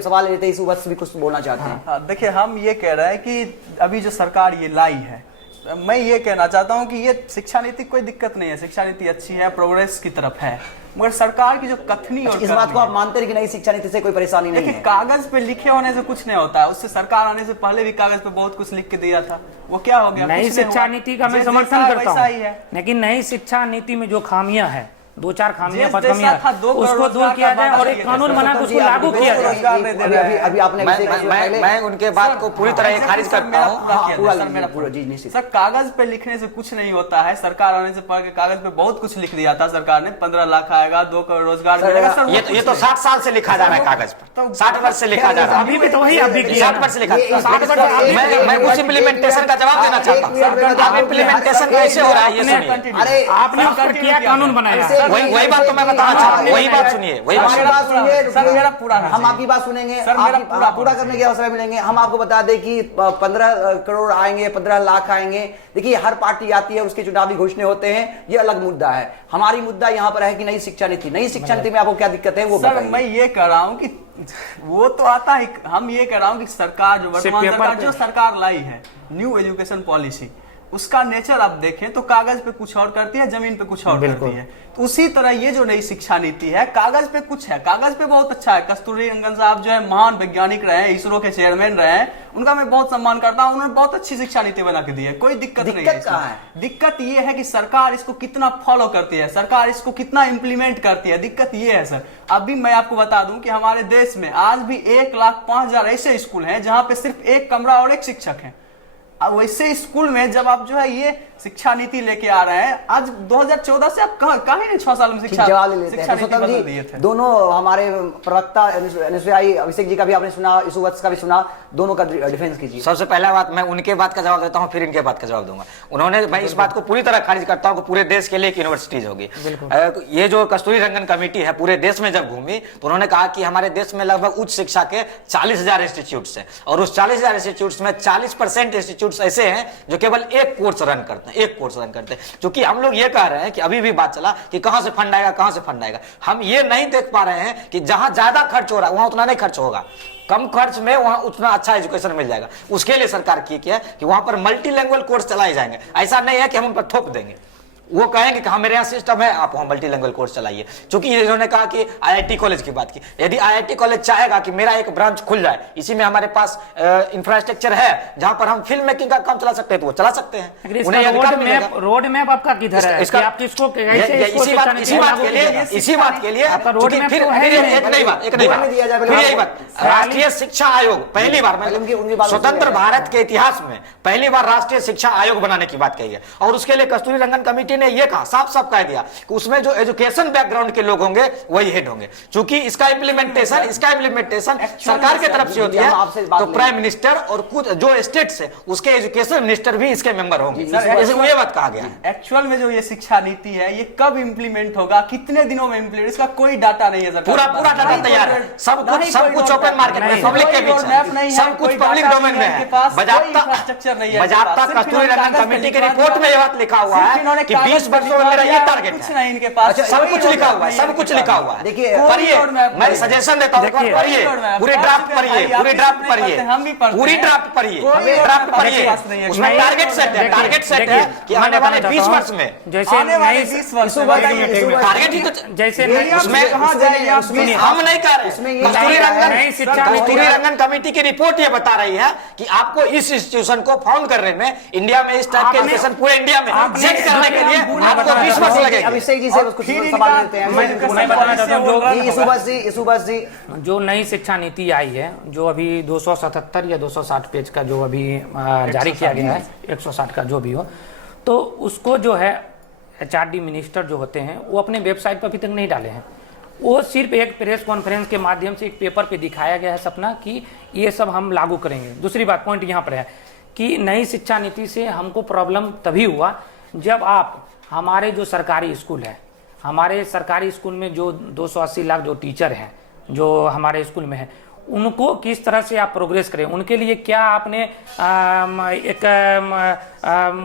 सवाल लेते ही कुछ बोलना चाहते हैं। देखिए, हम ये कह रहे हैं कि अभी जो सरकार ये लाई है मैं ये कहना चाहता हूँ कि ये शिक्षा नीति कोई दिक्कत नहीं है, शिक्षा नीति अच्छी है, प्रोग्रेस की तरफ है, मगर सरकार की जो कथनी और इस बात को आप मानते हैं कि नई शिक्षा नीति से कोई परेशानी नहीं देखिए है? कागज पे लिखे होने से कुछ नहीं होता है, उससे सरकार आने से पहले भी कागज पे बहुत कुछ लिख के दिया था, वो क्या हो गया? नई कुछ नहीं शिक्षा हुआ। नीति का मैं जैसा समर्थन है, करता वैसा ही हूँ, है। लेकिन नई शिक्षा नीति में जो खामियां हैं, 2-4 खामियां जिस कमियां जैसा था, 2 करोड़ उसको दूर रोजगार किया का जाए और वादा एक किया कानून था। बना के उसको लागू किया जाए। रोजगार नहीं दे रहे हैं। अभी आपने मैं उनके बात को पूरी तरह ये खारिज करता हूँ। सर कागज पे लिखने से कुछ नहीं होता है, सरकार आने से पहले कागज पे बहुत कुछ लिख दिया था सरकार ने, 15 लाख आएगा, 2 करोड़ रोजगार मिलेगा। सर ये तो 60 साल से लिखा जा रहा है कागज पर, 60 वर्ष से लिखा जा रहा है, अभी भी तो वही अभी किया 60 वर्ष से लिखा। मैं उस इम्प्लीमेंटेशन का जवाब देना चाहता हूँ। अब इम्प्लीमेंटेशन कैसे हो रहा है ये सुनिए। अरे आपने उस पर क्या कानून बनाया? वही बात तो मैं बताना चाह रहा हूँ, वही बात सुनिए, वही बात सुनिए। सर मेरा पूरा हम आपकी बात सुनेंगे, सर, मेरा पूरा करने के अवसर मिलेंगे। हम आपको बता दें कि 15 करोड़ आएंगे, 15 लाख आएंगे। देखिए हर पार्टी आती है, उसके चुनावी घोषणे होते हैं, ये अलग मुद्दा है। हमारी मुद्दा यहाँ पर है कि नई शिक्षा नीति में आपको क्या दिक्कत है वो सर बताइए। मैं ये कह रहा हूँ कि वो तो आता है, हम ये कह रहा हूँ कि सरकार जो वर्तमान सरकार जो सरकार लाई है न्यू एजुकेशन पॉलिसी, उसका नेचर आप देखें तो कागज पे कुछ और करती है, जमीन पे कुछ और करती है। तो उसी तरह ये जो नई शिक्षा नीति है, कागज पे कुछ है, कागज पे बहुत अच्छा है। कस्तूरी रंगन साहब जो है महान वैज्ञानिक रहे हैं, इसरो के चेयरमैन रहे हैं, उनका मैं बहुत सम्मान करता हूं, उन्होंने बहुत अच्छी शिक्षा नीति बना के दी है, कोई दिक्कत नहीं है इसमें। दिक्कत ये है कि सरकार इसको कितना फॉलो करती है, सरकार इसको कितना इंप्लीमेंट करती है, दिक्कत ये है सर। अभी मैं आपको बता दूं कि हमारे देश में आज भी 1,05,000 ऐसे स्कूल हैं जहां पे सिर्फ 1 कमरा और 1 शिक्षक है। अब वैसे स्कूल में जब आप जो है ये शिक्षा नीति लेके आ रहे हैं, आज 2014 से आप कहाँ नहीं 6 साल में शिक्षा नीति बदल दिए थे। दोनों हमारे प्रवक्ता अभिषेक जी का भी आपने सुना, इसुवत्स का भी सुना, दोनों का डिफेंस कीजिए। सबसे पहला बात मैं उनके बात का जवाब देता हूं, फिर इनके बात का जवाब दूंगा। उन्होंने, मैं इस बात को पूरी तरह खारिज करता हूं कि पूरे देश के लिए एक यूनिवर्सिटीज होगी। ये जो कस्तूरी रंगन कमेटी है पूरे देश में जब घूमी तो उन्होंने कहा कि हमारे देश में लगभग उच्च शिक्षा के 40,000 इंस्टीट्यूट्स हैं और उस 40,000 इंस्टीट्यूट्स में 40% इंस्टीट्यूट्स ऐसे हैं जो केवल एक कोर्स रन करते हैं, एक कोर्स रन करते हैं। क्योंकि हम लोग ये कह रहे हैं कि अभी भी बात चला कि कहां से फंड आएगा, कहां से फंड आएगा। हम ये नहीं देख पा रहे हैं कि जहां ज्यादा खर्च हो रहा है वहां उतना नहीं खर्च होगा, कम खर्च में वहां उतना अच्छा एजुकेशन मिल जाएगा। उसके लिए सरकार की क्या है कि वहां पर मल्टीलैंग्वेज कोर्स चलाए जाएंगे। ऐसा नहीं है कि हम उन पर थोप देंगे, वो कहेंगे कि हाँ मेरे यहाँ सिस्टम है, आप वहाँ मल्टीलैंग्वेज कोर्स चलाइए। क्योंकि इन्होंने कहा कि आईआईटी कॉलेज की बात की, यदि आईआईटी कॉलेज चाहेगा कि मेरा एक ब्रांच खुल जाए, इसी में हमारे पास इंफ्रास्ट्रक्चर है जहां पर हम फिल्म मेकिंग का काम चला सकते हैं, तो वो चला सकते हैं। उन्हें रोड मैप आपका किधर है? इसका आप किसको इसी बात के लिए फिर एक नई बात, राष्ट्रीय शिक्षा आयोग पहली बार स्वतंत्र भारत के इतिहास में पहली बार राष्ट्रीय शिक्षा आयोग बनाने की बात कही है। और उसके लिए कस्तूरी रंगन कमेटी ने ये कहा, साफ साफ कह दिया कि उसमें जो एजुकेशन बैकग्राउंड के लोग होंगे वही हेड होंगे। क्योंकि इसका इम्प्लीमेंटेशन सरकार की तरफ से होती है, तो प्राइम मिनिस्टर और कुछ जो स्टेट्स है उसके एजुकेशन मिनिस्टर भी इसके मेंबर होंगे। ये बात कहा गया है। एक्चुअल में जो ये शिक्षा नीति है ये कब इंप्लीमेंट होगा, कितने दिनों में इंप्लीमेंट, इसका कोई डाटा नहीं है। पूरा डाटा तैयार है, सब कुछ ओपन मार्केट में पब्लिक के बीच है, सब कुछ पब्लिक डोमेन में है। बजाप्ता कस्तूरी रंगन कमेटी की रिपोर्ट में यह बात लिखा हुआ है कि 20 वर्षों में मेरा ये टारगेट है। इनके पास सब कुछ लिखा हुआ है, सब कुछ लिखा हुआ है। देखिए पढ़िए, मैं सजेशन देता हूँ, पढ़िए पूरी ड्राफ्ट पढ़िए, पूरी ड्राफ्ट पढ़िए, पूरी ड्राफ्ट पढ़िए, ड्राफ्ट पढ़िए। उसमें टारगेट सेट है कि आने वाले 20 वर्ष में, जैसे टारगेट ही तो जैसे उसमें हम नहीं कर रहे। कस्तूरी रंगन कमेटी की रिपोर्ट ये बता रही है कि आपको इस इंस्टीट्यूशन को फाउंड करने में, इंडिया में इस टाइप के एजुकेशन पूरे इंडिया में सेट करने के लिए आपको 20 वर्ष लगेगा। अभिषेक जी से कुछ सवाल मिलते हैं। मैं बताना चाहता हूँ इसुबस जी जो नई शिक्षा नीति आई है, जो अभी 277 या 260 पेज का जो अभी जारी किया गया है, 160 का जो भी हो, तो उसको जो है एचआरडी मिनिस्टर जो होते हैं वो अपने वेबसाइट पर अभी तक नहीं डाले हैं। वो सिर्फ एक प्रेस कॉन्फ्रेंस के माध्यम से एक पेपर पे दिखाया गया है सपना कि ये सब हम लागू करेंगे। दूसरी बात पॉइंट यहाँ पर है कि नई शिक्षा नीति से हमको प्रॉब्लम तभी हुआ जब आप हमारे जो सरकारी स्कूल है, हमारे सरकारी स्कूल में जो 280 लाख जो टीचर हैं जो हमारे स्कूल में है, उनको किस तरह से आप प्रोग्रेस करें, उनके लिए क्या आपने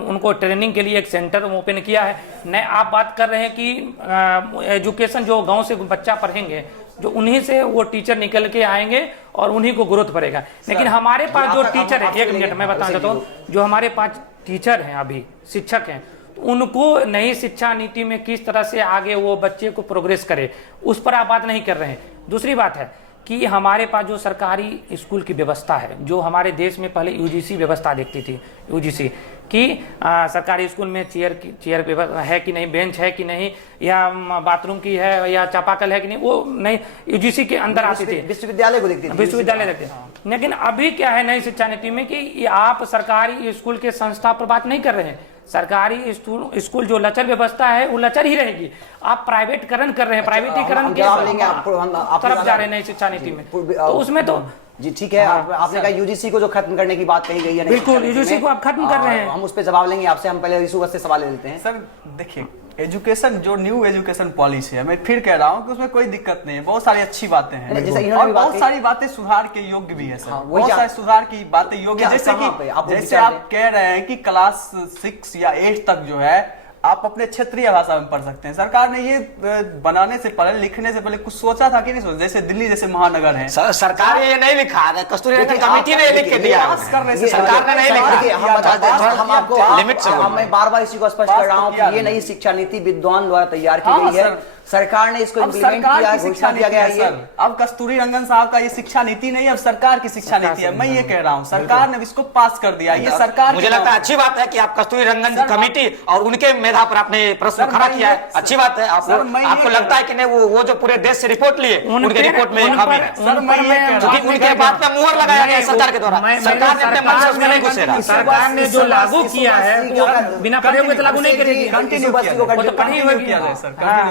उनको ट्रेनिंग के लिए एक सेंटर ओपन किया है? नहीं, आप बात कर रहे हैं कि एजुकेशन जो गांव से बच्चा पढ़ेंगे, जो उन्हीं से वो टीचर निकल के आएंगे और उन्हीं को ग्रोथ पड़ेगा। लेकिन हमारे पास जो टीचर है, एक मिनट मैं बताना चाहता हूँ, जो हमारे पास टीचर हैं, अभी शिक्षक हैं, उनको नई शिक्षा नीति में किस तरह से आगे वो बच्चे को प्रोग्रेस करे, उस पर आप बात नहीं कर रहे हैं। दूसरी बात है कि हमारे पास जो सरकारी स्कूल की व्यवस्था है, जो हमारे देश में पहले यूजीसी व्यवस्था देखती थी, यूजीसी कि सरकारी स्कूल में चेयर व्यवस्था है कि नहीं, बेंच है कि नहीं, या बाथरूम की है या चापाकल है कि नहीं, वो नहीं यूजीसी के अंदर आती थी, विश्वविद्यालय को देखती थी, विश्वविद्यालय देखते हैं। लेकिन अभी क्या है नई शिक्षा नीति में कि आप सरकारी स्कूल के संस्था पर बात नहीं कर रहे हैं। सरकारी स्कूल जो लचर व्यवस्था है वो लचर ही रहेगी। आप प्राइवेटकरण कर रहे हैं, प्राइवेटीकरण के तरफ जा रहे हैं नई शिक्षा नीति में, तो उसमें तो जी ठीक है। आपने कहा यूजीसी को जो खत्म करने की बात कही गई है, बिल्कुल यूजीसी को आप खत्म कर रहे हैं। हम उस पर जवाब लेंगे आपसे। हम पहले ऋषु से सवाल ले लेते हैं। सर देखिए, एजुकेशन जो न्यू एजुकेशन पॉलिसी है, मैं फिर कह रहा हूँ कि उसमें कोई दिक्कत नहीं है, बहुत सारी अच्छी बातें हैं और बहुत सारी बातें सुधार के योग्य भी है सर। बहुत सारे सुधार की बातें योग्य, जैसे आप कह रहे हैं कि क्लास 6 या 8 तक जो है आप अपने क्षेत्रीय भाषा में पढ़ सकते हैं। सरकार ने ये बनाने से पहले, लिखने से पहले कुछ सोचा था कि नहीं सोचा? जैसे दिल्ली जैसे महानगर है, सरकार ये नहीं लिखा है, कस्तूरी रंगन कमेटी ने लिख के दिया है, सरकार ने नहीं लिखा। हम आपको लिमिट से मैं बार-बार इसी को स्पष्ट कर रहा हूं कि ये नई शिक्षा नीति विद्वान द्वारा तैयार की गई है, सरकार ने इसको इम्प्लीमेंट किया, घोषणा किया गया है। अब कस्तूरी रंगन साहब का ये शिक्षा नीति नहीं, अब सरकार की शिक्षा नीति है। मैं ये कह रहा हूँ सरकार ने इसको पास कर दिया। ये सरकार, मुझे लगता है अच्छी बात है कि आप कस्तूरी रंगन कमेटी और उनके मेधा पर आपने प्रश्न खड़ा किया है, अच्छी बात है। आपको लगता है कि नहीं वो जो पूरे देश से रिपोर्ट लिए उनके रिपोर्ट में खामी है, क्योंकि उनके बात पे मुहर लगाया गया सरकार के द्वारा, सरकार ने अपने मन से उसमें नहीं घुसे रहा। सरकार ने जो लागू किया है वो बिना पढ़े हुए तो लागू नहीं करेगी, कंटिन्यू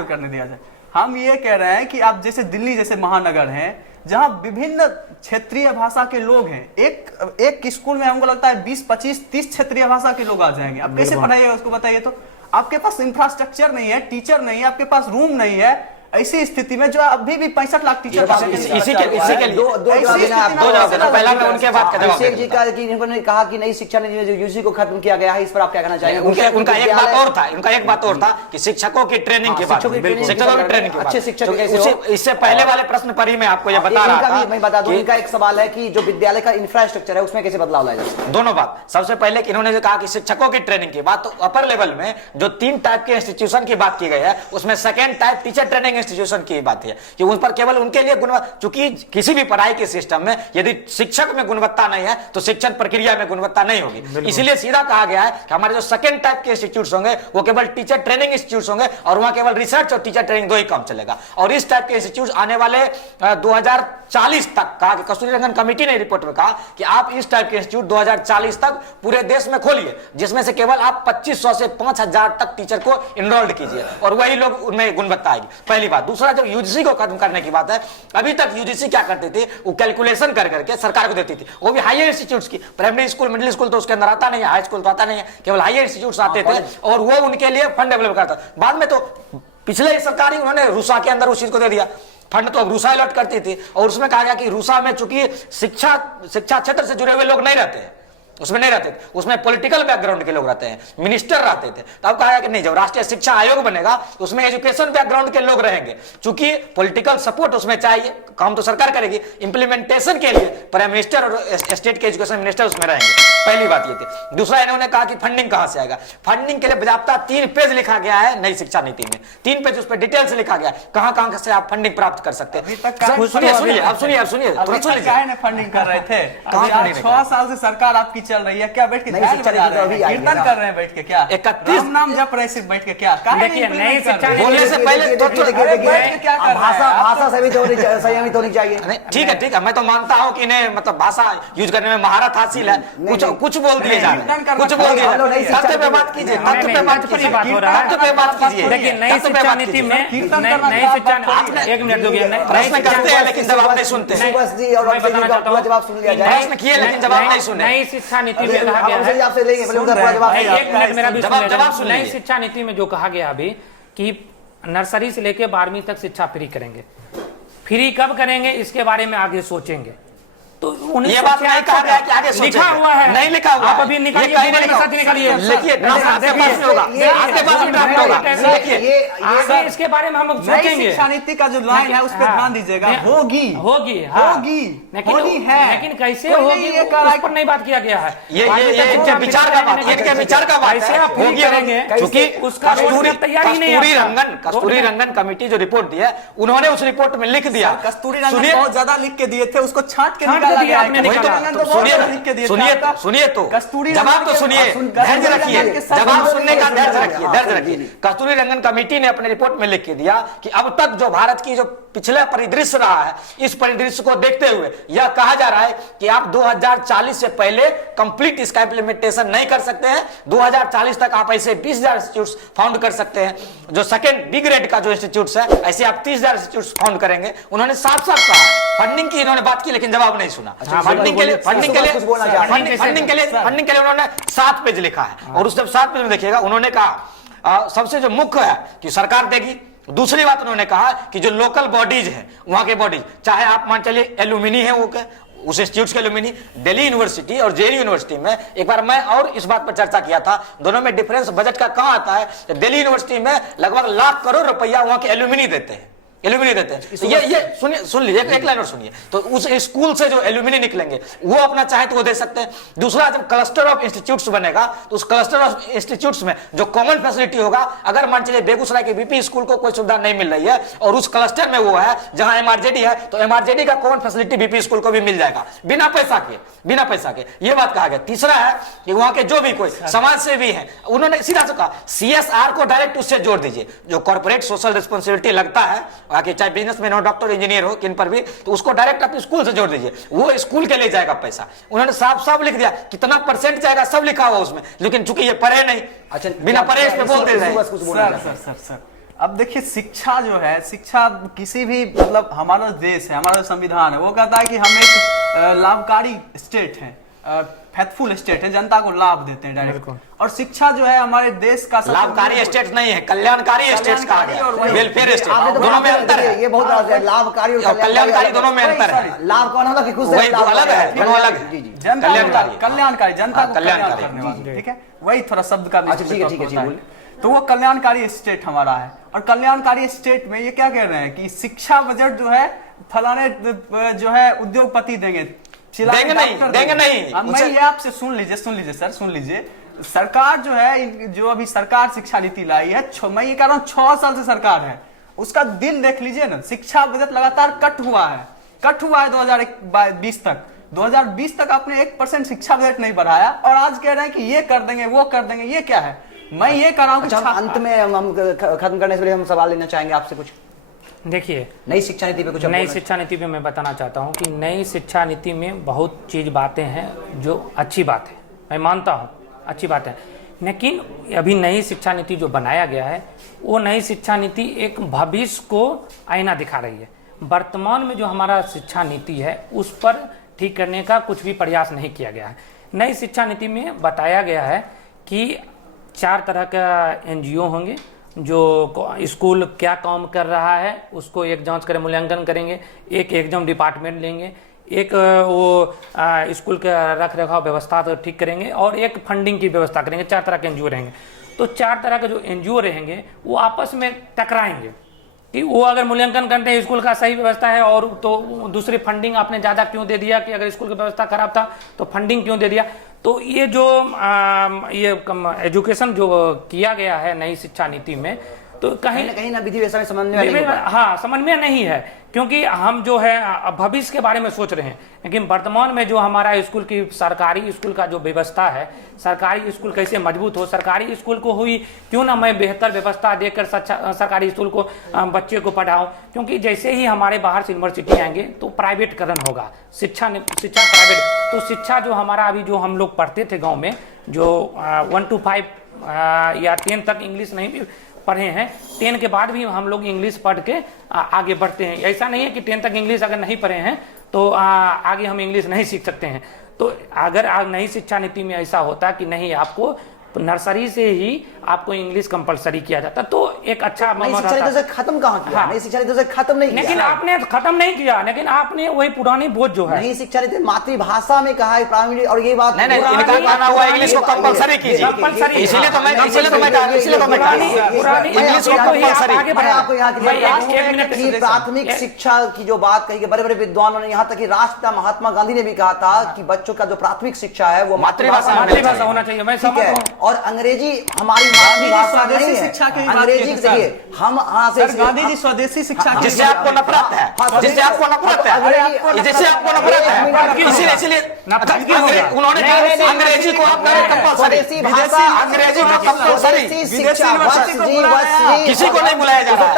करने दिया जाए। हम ये कह रहे हैं कि आप जैसे दिल्ली जैसे महानगर हैं जहां विभिन्न क्षेत्रीय भाषा के लोग हैं, एक स्कूल में हमको लगता है 20, 25, 30 क्षेत्रीय भाषा के लोग आ जाएंगे। आप कैसे पढ़ाइएगा उसको बताइए। तो आपके पास इंफ्रास्ट्रक्चर नहीं है, टीचर नहीं है, आपके पास रूम नहीं है। ऐसी स्थिति में जो अभी भी 65 लाख टीचर इसी के लिए दो जवाब देना। पहला मैं उनके बात का जवाब अभिषेक जी का कि इन्होंने कहा कि नई शिक्षा नीति में जो यूजी को खत्म किया गया है, इस पर आप क्या कहना चाहेंगे? उनका एक बात और था कि शिक्षकों की ट्रेनिंग की बात, शिक्षकों की ट्रेनिंग की अच्छे शिक्षक इससे पहले वाले प्रश्न पर ही मैं आपको ये बता रहा था। मैं बता दूं, इनका एक सवाल है कि जो विद्यालय का इंफ्रास्ट्रक्चर है उसमें कैसे बदलाव लाया जाए। दोनों बात। सबसे पहले कि इन्होंने जो कहा कि शिक्षकों की ट्रेनिंग की बात, तो अपर लेवल में जो 3 टाइप के इंस्टीट्यूशन की बात की गई है उसमें second type teacher training institution की बात है कि उस पर केवल उनके लिए चूंकि किसी भी पढ़ाई के सिस्टम में यदि शिक्षक में गुणवत्ता नहीं है तो शिक्षण प्रक्रिया में गुणवत्ता नहीं होगी। इसलिए सीधा कहा गया है कि हमारे जो सेकंड टाइप के इंस्टीट्यूट्स होंगे वो केवल टीचर ट्रेनिंग इंस्टीट्यूट्स होंगे और वहां केवल रिसर्च और टीचर ट्रेनिंग दो ही काम चलेगा। और इस टाइप के इंस्टीट्यूट आने वाले 2040 तक कहा कि कस्तूरी रंगन कमेटी ने रिपोर्ट में कहा कि आप इस टाइप के इंस्टीट्यूट 2040 तक पूरे देश में खोलिए, जिसमें से केवल आप 2500 से 5000 तक टीचर को इनरोल्ड कीजिए और वही लोग उनमें गुणवत्ता आएगी। पहली बात। दूसरा, जब यूजीसी को खत्म करने की बात है, अभी तक यूजीसी क्या करती थी, वो कैलकुलेशन कर करके सरकार को देती थी, वो भी हायर इंस्टीट्यूट्स की। प्राइमरी स्कूल, मिडिल स्कूल तो उसके अंदर आता नहीं है, हाई स्कूल तो आता नहीं है, केवल हायर इंस्टीट्यूट्स आते थे और वो उनके लिए फंड डेवलप करता। बाद में तो पिछले सरकार ही उन्होंने रूसा के अंदर उस चीज को दे दिया फंड, तो अब रूसा अलॉट करती थी और उसमें कहा गया कि रूसा में चूंकि शिक्षा क्षेत्र से जुड़े हुए लोग नहीं रहते हैं, उसमें नहीं रहते थे, उसमें पॉलिटिकल बैकग्राउंड के लोग रहते हैं, मिनिस्टर रहते थे। तब कहा कि नहीं, जब राष्ट्रीय शिक्षा आयोग बनेगा तो उसमें एजुकेशन बैकग्राउंड के लोग रहेंगे, क्योंकि पॉलिटिकल सपोर्ट उसमें चाहिए, काम तो सरकार करेगी, इंप्लीमेंटेशन के लिए प्राइम मिनिस्टर और स्टेट के एजुकेशन मिनिस्टर उसमें रहेंगे। पहली बात ये थी। दूसरा, इन्होंने कहा कि फंडिंग कहां से आएगा। फंडिंग के लिए बाकायदा 3 पेज लिखा गया है नई शिक्षा नीति में, 3 पेज उस पर डिटेल से लिखा गया है कहां से आप फंडिंग प्राप्त कर सकते हैं। सुनिए फंडिंग कर रहे थे, 6 साल से सरकार आपकी चल रही है, क्या बैठ के कीर्तन कर रहे हैं बैठ के, क्या 31 नाम जप रहे सिर्फ बैठ के, क्या देखिए नई शिक्षा बोलने से पहले भाषा संयमित होनी चाहिए। ठीक है, मैं तो मानता हूं कि इन्हें मतलब भाषा यूज करने में महारत हासिल है, कुछ बोल दिए जा रहे हैं, कुछ बोल दिए। तथ्य पे बात कीजिए, तथ्य पे बात कीजिए, तथ्य पे बात कीजिए। देखिए नई शिक्षा नीति में, नई शिक्षा, एक मिनट दो, प्रश्न करते हैं लेकिन जवाब नहीं सुनते हैं। जवाब सुन लिया जाए। प्रश्न किए लेकिन जवाब नहीं सुने। नई शिक्षा नीति में कहा गया है, आपसे लेंगे पहले उधर पूरा जवाब। एक मिनट मेरा भी जवाब सुन नई शिक्षा नीति में जो कहा गया अभी कि नर्सरी से लेकर 12वीं तक शिक्षा फ्री करेंगे। फ्री कब करेंगे इसके बारे में आगे सोचेंगे। तो ये बात नहीं कहा गया कि आगे सोचेंगे। लिखा हुआ है, नहीं लिखा हुआ आप है। अभी ये निकालिए, कहीं नहीं मोबाइल के लिखा। साथ निकालिए। लिखिए, ड्राफ्ट आपके पास में होगा, आपके पास में ड्राफ्ट होगा। देखिए, आगे इसके बारे में हम नई सोचेंगे। शिक्षा नीति का जो लाइन है उस पर हाँ, ध्यान दीजिएगा। नहीं, होगी होगी, हाँ। होगी लेकिन होनी है, लेकिन कैसे कोई होगी नहीं ये उस कह रहा है पर नहीं बात किया गया है। ये आगे तक इनके हम विचार का बात, इनके विचार का बात कैसे है। आप फ्री होगी करेंगे, क्योंकि उसका कस्तूरी तैयारी नहीं है आपका। कस्तूरी रंगन कमेटी जो रिपोर्ट दी है, उन्होंने उस रिपोर्ट में लिख दिया। कस्तूरी रंगन सुनिए, बहुत ज्यादा लिख के दिए थे, उसको छांट के छांट निकाला के दिया गया। आपने, वही तो निकाला। रंगन तो तो बहुत सुनिए, ज्यादा लिख के दिए थे सुनिए, आपका। सुनिए तो कस्तूरी जवाब रंगन तो के- सुनिए, कस्तूरी धैर्य रंगन रखिए, के साथ जवाब बोल सुनने का रहे हैं। धैर्य रखिए, धैर्य रखिए। कस्तूरी रंगन कमेटी ने अपने रिपोर्ट में लिख के दिया कि अब तक जो भारत की जो पिछले परिदृश्य रहा है, इस परिदृश्य को देखते हुए यह कहा जा रहा है कि आप 2040 से पहले कंप्लीट इसका इंप्लीमेंटेशन नहीं कर सकते हैं। 2040 तक आप ऐसे 20,000 इंस्टीट्यूट्स फाउंड कर सकते हैं, जो सेकंड बी ग्रेड का जो इंस्टीट्यूट्स है, ऐसे आप 30,000 इंस्टीट्यूट्स फाउंड करेंगे। उन्होंने साफ साफ कहा है। फंडिंग की इन्होंने बात की, लेकिन जवाब नहीं सुना। फंडिंग के लिए उन्होंने 7 पेज लिखा है, और उस जब 7 पेज में देखिएगा, उन्होंने कहा सबसे जो मुख्य है कि सरकार देगी। दूसरी बात उन्होंने कहा कि जो लोकल बॉडीज है, वहां के बॉडीज, चाहे आप मान चलिए एल्यूमिनी है, वो के उस इंस्टीट्यूट के एल्यूमिनी, दिल्ली यूनिवर्सिटी और जेएनयू यूनिवर्सिटी में एक बार मैं और इस बात पर चर्चा किया था, दोनों में डिफरेंस बजट का कहां आता है। दिल्ली यूनिवर्सिटी में लगभग लाख करोड़ रुपया वहां के एल्यूमिनी देते हैं, एल्यूमिनी देते हैं। तो ये सुनिए, सुन लीजिए, एक लाइन और सुनिए। तो उस स्कूल से जो एल्यूमिनी निकलेंगे वो अपना चाहे तो वो दे सकते हैं। दूसरा, जब क्लस्टर ऑफ इंस्टीट्यूट्स बनेगा तो उस क्लस्टर ऑफ इंस्टीट्यूट्स में जो कॉमन फैसिलिटी होगा, अगर मान चलिए बेगूसराय के बीपी स्कूल को कोई सुविधा नहीं मिल रही है और उस क्लस्टर में वो है जहां एमआरजेडी है, तो एमआरजेडी का कॉमन फैसिलिटी बीपी स्कूल को भी मिल जाएगा बिना पैसा के, बिना पैसा के। ये बात कहा गया। तीसरा है कि वहां के जो भी कोई समाज सेवी है, उन्होंने सीधा से कहा सीएसआर को डायरेक्ट उससे जोड़ दीजिए, जो कॉर्पोरेट सोशल रिस्पॉन्सिबिलिटी लगता है, चाहे बिजनेस हो, डॉक्टर, इंजीनियर हो, किन पर भी, तो उसको डायरेक्ट अपने स्कूल से जोड़ दीजिए, वो स्कूल के लिए जाएगा पैसा। उन्होंने साफ साफ लिख दिया कितना परसेंट जाएगा, सब लिखा हुआ उसमें, लेकिन चूंकि ये पढ़े नहीं, अच्छा, बिना पढ़े इसमें बोलते रहे। सर अब देखिए, शिक्षा जो है, शिक्षा किसी भी, मतलब हमारा देश है, हमारा संविधान है, वो कहता है कि हम एक लाभकारी स्टेट है, फेथफुल स्टेट है, जनता को लाभ देते हैं डायरेक्ट। और शिक्षा जो है हमारे देश का लाभकारी स्टेट नहीं है, कल्याणकारी स्टेट कहा गया, वेलफेयर स्टेट, दोनों में अंतर है। ये बहुत लाभकारी और कल्याणकारी दोनों में अंतर है। लाभ कौन होगा कि कुछ वही तो अलग है, दोनों अलग है। कल्याणकारी, जनता को कल्याण कल्याणकारी। करने वाले, ठीक है, वही थोड़ा शब्द का अच्छा, ठीक है, ठीक है, ठीक है, बोलिए। तो वो कल्याणकारी स्टेट हमारा है। और कल्याणकारी स्टेट में ये क्या कह रहे हैं कि शिक्षा बजट जो है फलाने जो है उद्योगपति देंगे देंगे नहीं। अब मैं ये आपसे सुन लीजिए सर, सुन लीजिए। सरकार जो है, जो अभी सरकार शिक्षा नीति लाई है, मैं ये कह रहा हूँ 6 साल से सरकार है, उसका दिन देख लीजिए ना। शिक्षा बजट लगातार कट हुआ है 2020 तक। 2020 तक आपने 1% शिक्षा बजट नहीं बढ़ाया, और आज कह रहे हैं कि ये कर देंगे, वो कर देंगे। ये क्या है? मैं ये कह रहा हूँ। अच्छा, अंत में हम खत्म करने से पहले हम सवाल लेना चाहेंगे आपसे कुछ। देखिए, नई शिक्षा नीति पे कुछ नई शिक्षा नीति पे मैं बताना चाहता हूँ कि नई शिक्षा नीति में बहुत चीज बातें हैं जो अच्छी बात है, मैं मानता हूँ अच्छी बात है। लेकिन अभी नई शिक्षा नीति जो बनाया गया है, वो नई शिक्षा नीति एक भविष्य को आईना दिखा रही है। वर्तमान में जो हमारा शिक्षा नीति है, उस पर ठीक करने का कुछ भी प्रयास नहीं किया गया है। नई शिक्षा नीति में बताया गया है कि 4 तरह का एनजीओ होंगे जो स्कूल क्या काम कर रहा है उसको एक जांच करें, मूल्यांकन करेंगे, एक एग्जाम डिपार्टमेंट लेंगे, एक वो स्कूल का रख रखाव व्यवस्था तो ठीक करेंगे, और एक फंडिंग की व्यवस्था करेंगे। 4 तरह के एनजीओ रहेंगे। तो 4 तरह के जो एनजीओ रहेंगे वो आपस में टकराएंगे कि वो अगर मूल्यांकन करते हैं स्कूल का सही व्यवस्था है, और तो दूसरी फंडिंग आपने ज़्यादा क्यों दे दिया, कि अगर स्कूल की व्यवस्था खराब था तो फंडिंग क्यों दे दिया। तो ये जो ये एजुकेशन जो किया गया है नई शिक्षा नीति में, तो कहीं ना कहीं ना विधि व्यवस्था में समन्वय नहीं, हाँ, समन्वय नहीं है, क्योंकि हम जो है भविष्य के बारे में सोच रहे हैं, लेकिन वर्तमान में जो हमारा स्कूल की सरकारी स्कूल का जो व्यवस्था है, सरकारी स्कूल कैसे मजबूत हो, सरकारी स्कूल को हुई क्यों ना मैं बेहतर व्यवस्था देकर सरकारी स्कूल को बच्चे को पढ़ाऊं, क्योंकि जैसे ही हमारे बाहर से यूनिवर्सिटी आएंगे तो प्राइवेटकरण होगा, शिक्षा प्राइवेट। तो शिक्षा जो हमारा अभी जो हम लोग पढ़ते थे गाँव में, जो 1 to 5 या 10 तक इंग्लिश नहीं भी पढ़े हैं, 10 के बाद भी हम लोग इंग्लिश पढ़ के आगे बढ़ते हैं। ऐसा नहीं है कि 10 तक इंग्लिश अगर नहीं पढ़े हैं तो आगे हम इंग्लिश नहीं सीख सकते हैं। तो अगर नई शिक्षा नीति में ऐसा होता कि नहीं, आपको नर्सरी से ही आपको इंग्लिश कंपलसरी किया जाता, तो एक अच्छा नई माहौल शिक्षा नीति रहता। से खत्म कहाँ किया? हाँ। नई शिक्षा नीति से खत्म नहीं किया। लेकिन आपने खत्म नहीं किया, लेकिन आपने वही पुरानी बोझ जो है नई शिक्षा नीति मातृभाषा में कहा है प्राइमरी, और ये बात नहीं, इनका कहना हुआ इंग्लिश को कंपलसरी कीजिए, कंपलसरी। इसीलिए तो मैं कहा, इंग्लिश को कंपलसरी। मैं आपको यहाँ के एक लिए प्राथमिक शिक्षा की जो बात कही, बड़े बड़े विद्वानों ने, यहाँ तक कि राष्ट्रपिता महात्मा गांधी ने भी कहा था कि बच्चों का जो प्राथमिक शिक्षा है वो मातृभाषा होना चाहिए। मैं ठीक है, और अंग्रेजी हमारी मातृभाषा नहीं है। शिक्षा की बात अंग्रेजी की थी, देखिए, हम यहाँ से गांधी जी स्वदेशी शिक्षा की जिससे आपको नफरत है, जिससे आपको नफरत है, जिससे आपको नफरत है, इसीलिए उन्होंने कहा अंग्रेजी को आप करें कंपलसरी, अंग्रेजी को कंपलसरी, किसी को नहीं बुलाया जा रहा है,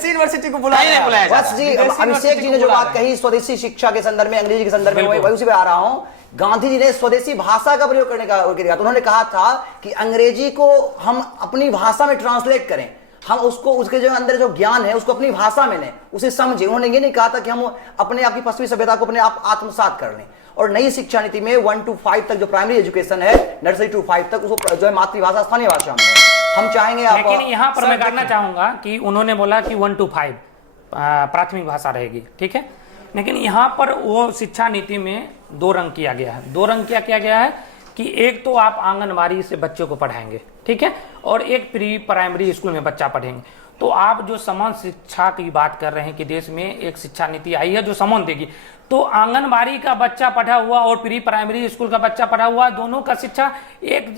यूनिवर्सिटी को नहीं बुलाया जा रहा है। जी, अभिषेक जी ने जो बात कही स्वदेशी शिक्षा के संदर्भ में, अंग्रेजी के संदर्भ में, वही उसी पे आ रहा हूं। गांधी जी ने स्वदेशी भाषा का प्रयोग करने का किया, तो उन्होंने कहा था कि अंग्रेजी को हम अपनी भाषा में ट्रांसलेट करें, हम उसको, उसके जो अंदर जो ज्ञान है उसको अपनी भाषा में लें, उसे समझें। उन्होंने ये नहीं कहा था कि हम अपने आप की पश्चिमी सभ्यता को अपने आप आत्मसात कर लें। और नई शिक्षा नीति में 1 to 5 तक जो प्राइमरी एजुकेशन है, नर्सरी टू 5 तक, उसको जो है मातृभाषा स्थानीय भाषा में है। हम चाहेंगे आप, लेकिन यहाँ पर मैं कहना चाहूंगा कि उन्होंने बोला कि 1 to 5 प्राथमिक भाषा रहेगी, ठीक है, लेकिन यहाँ पर वो शिक्षा नीति में 2 रंग किया गया है। 2 रंग क्या किया गया है कि एक तो आप आंगनबाड़ी से बच्चों को पढ़ाएंगे, ठीक है, और एक प्री प्राइमरी स्कूल में बच्चा पढ़ेंगे। तो आप जो समान शिक्षा की बात कर रहे हैं कि देश में एक शिक्षा नीति आई है जो समान देगी, तो आंगनबाड़ी का बच्चा पढ़ा हुआ और प्री प्राइमरी स्कूल का बच्चा पढ़ा हुआ, दोनों का शिक्षा एक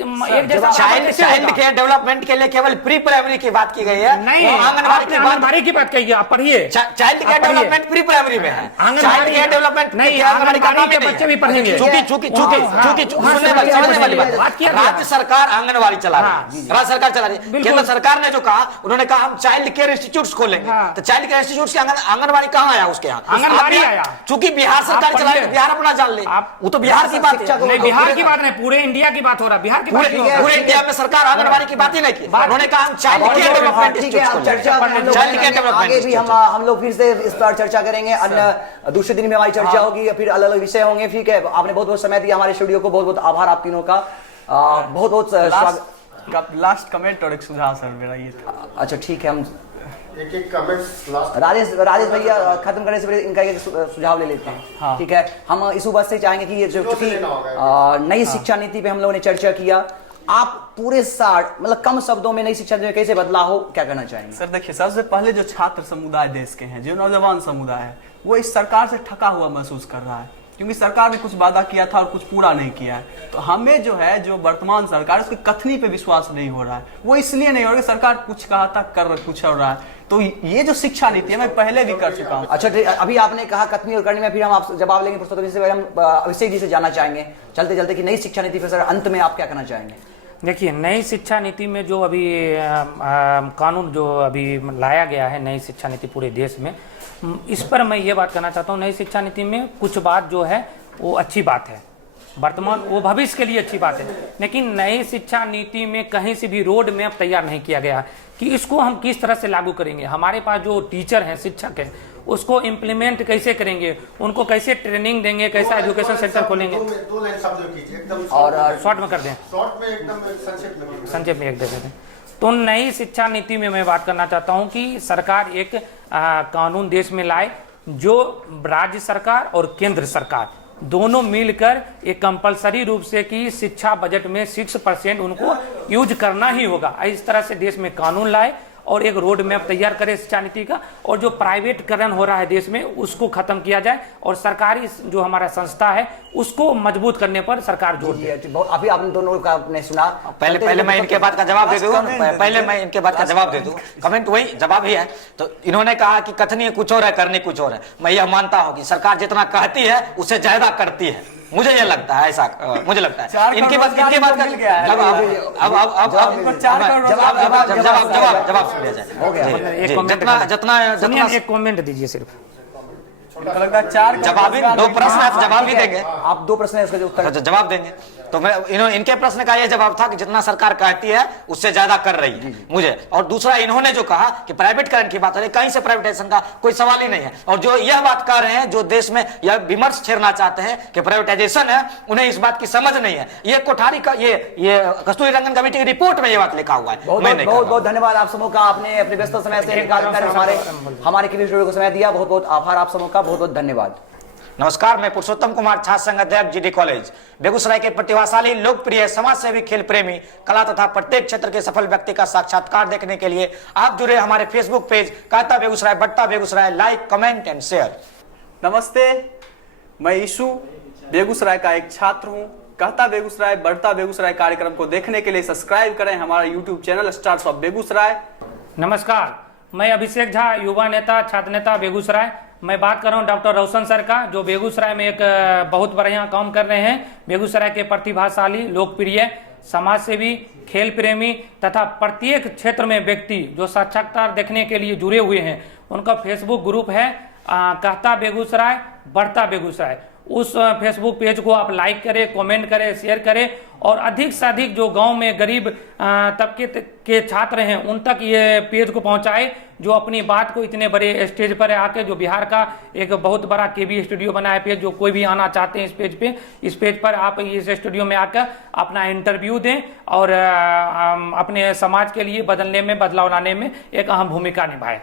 जैसा चाइल्ड के डेवलपमेंट के लिए केवल प्री प्राइमरी की बात की गई है, नहीं, आंगनबाड़ी की बात कही, आप पढ़िए। चाइल्ड के डेवलपमेंट प्री प्राइमरी में है, चाइल्ड के डेवलपमेंट नहीं, आंगनबाड़ी के बच्चे भी पढ़ेंगे। राज्य सरकार आंगनबाड़ी चला रही है, राज्य सरकार चला रही है। केंद्र सरकार ने जो कहा, उन्होंने कहा हम चाइल्ड केयर इंस्टीट्यूट खोलेंगे, तो चाइल्ड केयर इंस्टीट्यूट आंगनबाड़ी कहाँ आया? उसके यहाँ आंगनबाड़ी आया, चूंकि बिहार सरकार चला रही, बिहार अपना जान ले, वो तो बिहार की बात है, नहीं, बिहार की बात नहीं, पूरे इंडिया की बात हो रहा है, बिहार की बात नहीं, पूरे इंडिया में सरकार आंगनबाड़ी की बात ही नहीं की। उन्होंने कहा हम child care development institute, child care development आगे भी हम लोग फिर से इस पर चर्चा करेंगे, अन्य दूसरे दिन में हमारी चर्चा होगी, फिर अलग अलग विषय होंगे। ठीक है, आपने बहुत बहुत समय दिया हमारे स्टूडियो को, बहुत बहुत आभार आप तीनों का, बहुत बहुत स्वागत। लास्ट कमेंट और एक सुझाव सर मेरा ये था। अच्छा ठीक है, हम एक कमेंट्स लास्ट राजेश भैया खत्म करने से पहले इनका एक सुझाव ले लेते हैं। हाँ। ठीक है, हम इस बात से चाहेंगे कि ये जो नई शिक्षा नीति पे हम लोगों ने चर्चा किया, आप पूरे मतलब कम शब्दों में नई शिक्षा नीति में कैसे बदलाव हो, क्या कहना चाहेंगे? सर देखिए, सबसे पहले जो छात्र समुदाय देश के हैं, जो नौजवान समुदाय है, वो इस सरकार से ठगा हुआ महसूस कर रहा है, क्योंकि सरकार ने कुछ वादा किया था और कुछ पूरा नहीं किया है। तो हमें जो है, जो वर्तमान सरकार, उसकी कथनी पे विश्वास नहीं हो रहा है। वो इसलिए नहीं हो रहा, सरकार कुछ कहा था, कर कुछ हो रहा है। तो ये जो शिक्षा नीति है, मैं पहले भी कर चुका हूँ। अच्छा, अभी आपने कहा कथनी और करनी में, फिर हम आपसे जवाब लेंगे पुस्तकों से। हम अभिषेक जी से जानना चाहेंगे चलते चलते कि नई शिक्षा नीति पर सर अंत में आप क्या कहना चाहेंगे? देखिए, नई शिक्षा नीति में जो अभी कानून जो अभी लाया गया है, नई शिक्षा नीति पूरे देश में, इस पर मैं ये बात करना चाहता हूँ, नई शिक्षा नीति में कुछ बात जो है वो अच्छी बात है, वर्तमान वो भविष्य के लिए अच्छी बात है, लेकिन नई शिक्षा नीति में कहीं से भी रोड मैप तैयार नहीं किया गया कि इसको हम किस तरह से लागू करेंगे। हमारे पास जो टीचर हैं, शिक्षक हैं, उसको इम्प्लीमेंट कैसे करेंगे, उनको कैसे ट्रेनिंग देंगे, कैसा एजुकेशन सेंटर खोलेंगे। 2 लाइन शब्द कीजिए एकदम और शॉर्ट में कर दें, शॉर्ट में एकदम संक्षेप में एक दे दें। तो नई शिक्षा नीति में मैं बात करना चाहता हूं कि सरकार एक कानून देश में लाए, जो राज्य सरकार और केंद्र सरकार दोनों मिलकर एक कंपलसरी रूप से कि शिक्षा बजट में 6% उनको यूज करना ही होगा, इस तरह से देश में कानून लाए और एक रोड मैप तैयार करे शिक्षा नीति का। और जो प्राइवेटकरण हो रहा है देश में, उसको खत्म किया जाए और सरकारी जो हमारा संस्था है उसको मजबूत करने पर सरकार जोर दे। अभी आपने दोनों का आपने सुना, पहले मैं इनके बात का जवाब दे दूं, पहले मैं इनके बात का जवाब दे दूं। कमेंट वही जवाब ही है। तो इन्होंने कहा कि कथनी कुछ और है, करनी कुछ और है। मैं यह मानता हूं कि सरकार जितना कहती है उससे ज्यादा करती है, मुझे ये लगता है, ऐसा मुझे लगता है। इनकी बात का जवाब सुन लिया जाए। एक कमेंट दीजिए सिर्फ। उनको लगता है 4 जवाब ही 2 प्रश्न आप जवाब भी देंगे। आप 2 प्रश्न है इसका जो उत्तर अच्छा, जवाब देंगे तो मैं इनके प्रश्न का यह जवाब था कि जितना सरकार कहती है उससे ज्यादा कर रही है मुझे। और दूसरा इन्होंने जो कहा कि प्राइवेटकरण की बात है, कहीं से प्राइवेटाइजेशन का कोई सवाल ही नहीं है। और जो यह बात कर रहे हैं, जो देश में यह विमर्श छेड़ना चाहते हैं कि प्राइवेटाइजेशन है, उन्हें इस बात की समझ नहीं है। ये कोठारी का ये कस्तूरी रंगन कमेटी की रिपोर्ट में ये बात लिखा हुआ है। बहुत बहुत धन्यवाद आप समूह का, आपने अपने व्यस्त समय से निकाल कर हमारे केवी स्टूडियो को समय दिया। बहुत बहुत आभार आप समूह का, बहुत बहुत धन्यवाद। नमस्कार, मैं पुरुषोत्तम कुमार, छात्र संघ अध्यक्ष जीडी कॉलेज बेगूसराय के प्रतिभाशाली, लोकप्रिय, समाजसेवी, खेल प्रेमी, कला तथा प्रत्येक क्षेत्र के सफल व्यक्ति का साक्षात्कार देखने के लिए आप जुड़े हमारे फेसबुक पेज कहता बेगूसराय बढ़ता Begusarai. Like, comment and share. नमस्ते, मैं ईशु बेगूसराय का एक छात्र हूं। कहता बेगूसराय बढ़ता बेगूसराय कार्यक्रम को देखने के लिए सब्सक्राइब करें हमारा YouTube channel stars of Begusarai. नमस्कार, मैं अभिषेक झा, युवा नेता, छात्र नेता बेगूसराय। मैं बात कर रहा हूं डॉक्टर रोशन सर का, जो बेगूसराय में एक बहुत बढ़िया काम कर रहे हैं। बेगूसराय के प्रतिभाशाली, लोकप्रिय, समाजसेवी, खेल प्रेमी तथा प्रत्येक क्षेत्र में व्यक्ति जो साक्षात्कार देखने के लिए जुड़े हुए हैं, उनका फेसबुक ग्रुप है कहता बेगूसराय बढ़ता बेगूसराय। उस फेसबुक पेज को आप लाइक करें, कमेंट करें, शेयर करें और अधिक से अधिक जो गांव में गरीब तबके के छात्र हैं उन तक ये पेज को पहुंचाए, जो अपनी बात को इतने बड़े स्टेज पर आके, जो बिहार का एक बहुत बड़ा केवी स्टूडियो बना है पेज, जो कोई भी आना चाहते हैं इस पेज पर आप इस स्टूडियो में आकर अपना इंटरव्यू दें और अपने समाज के लिए बदलने में, बदलाव लाने में एक अहम भूमिका निभाएं।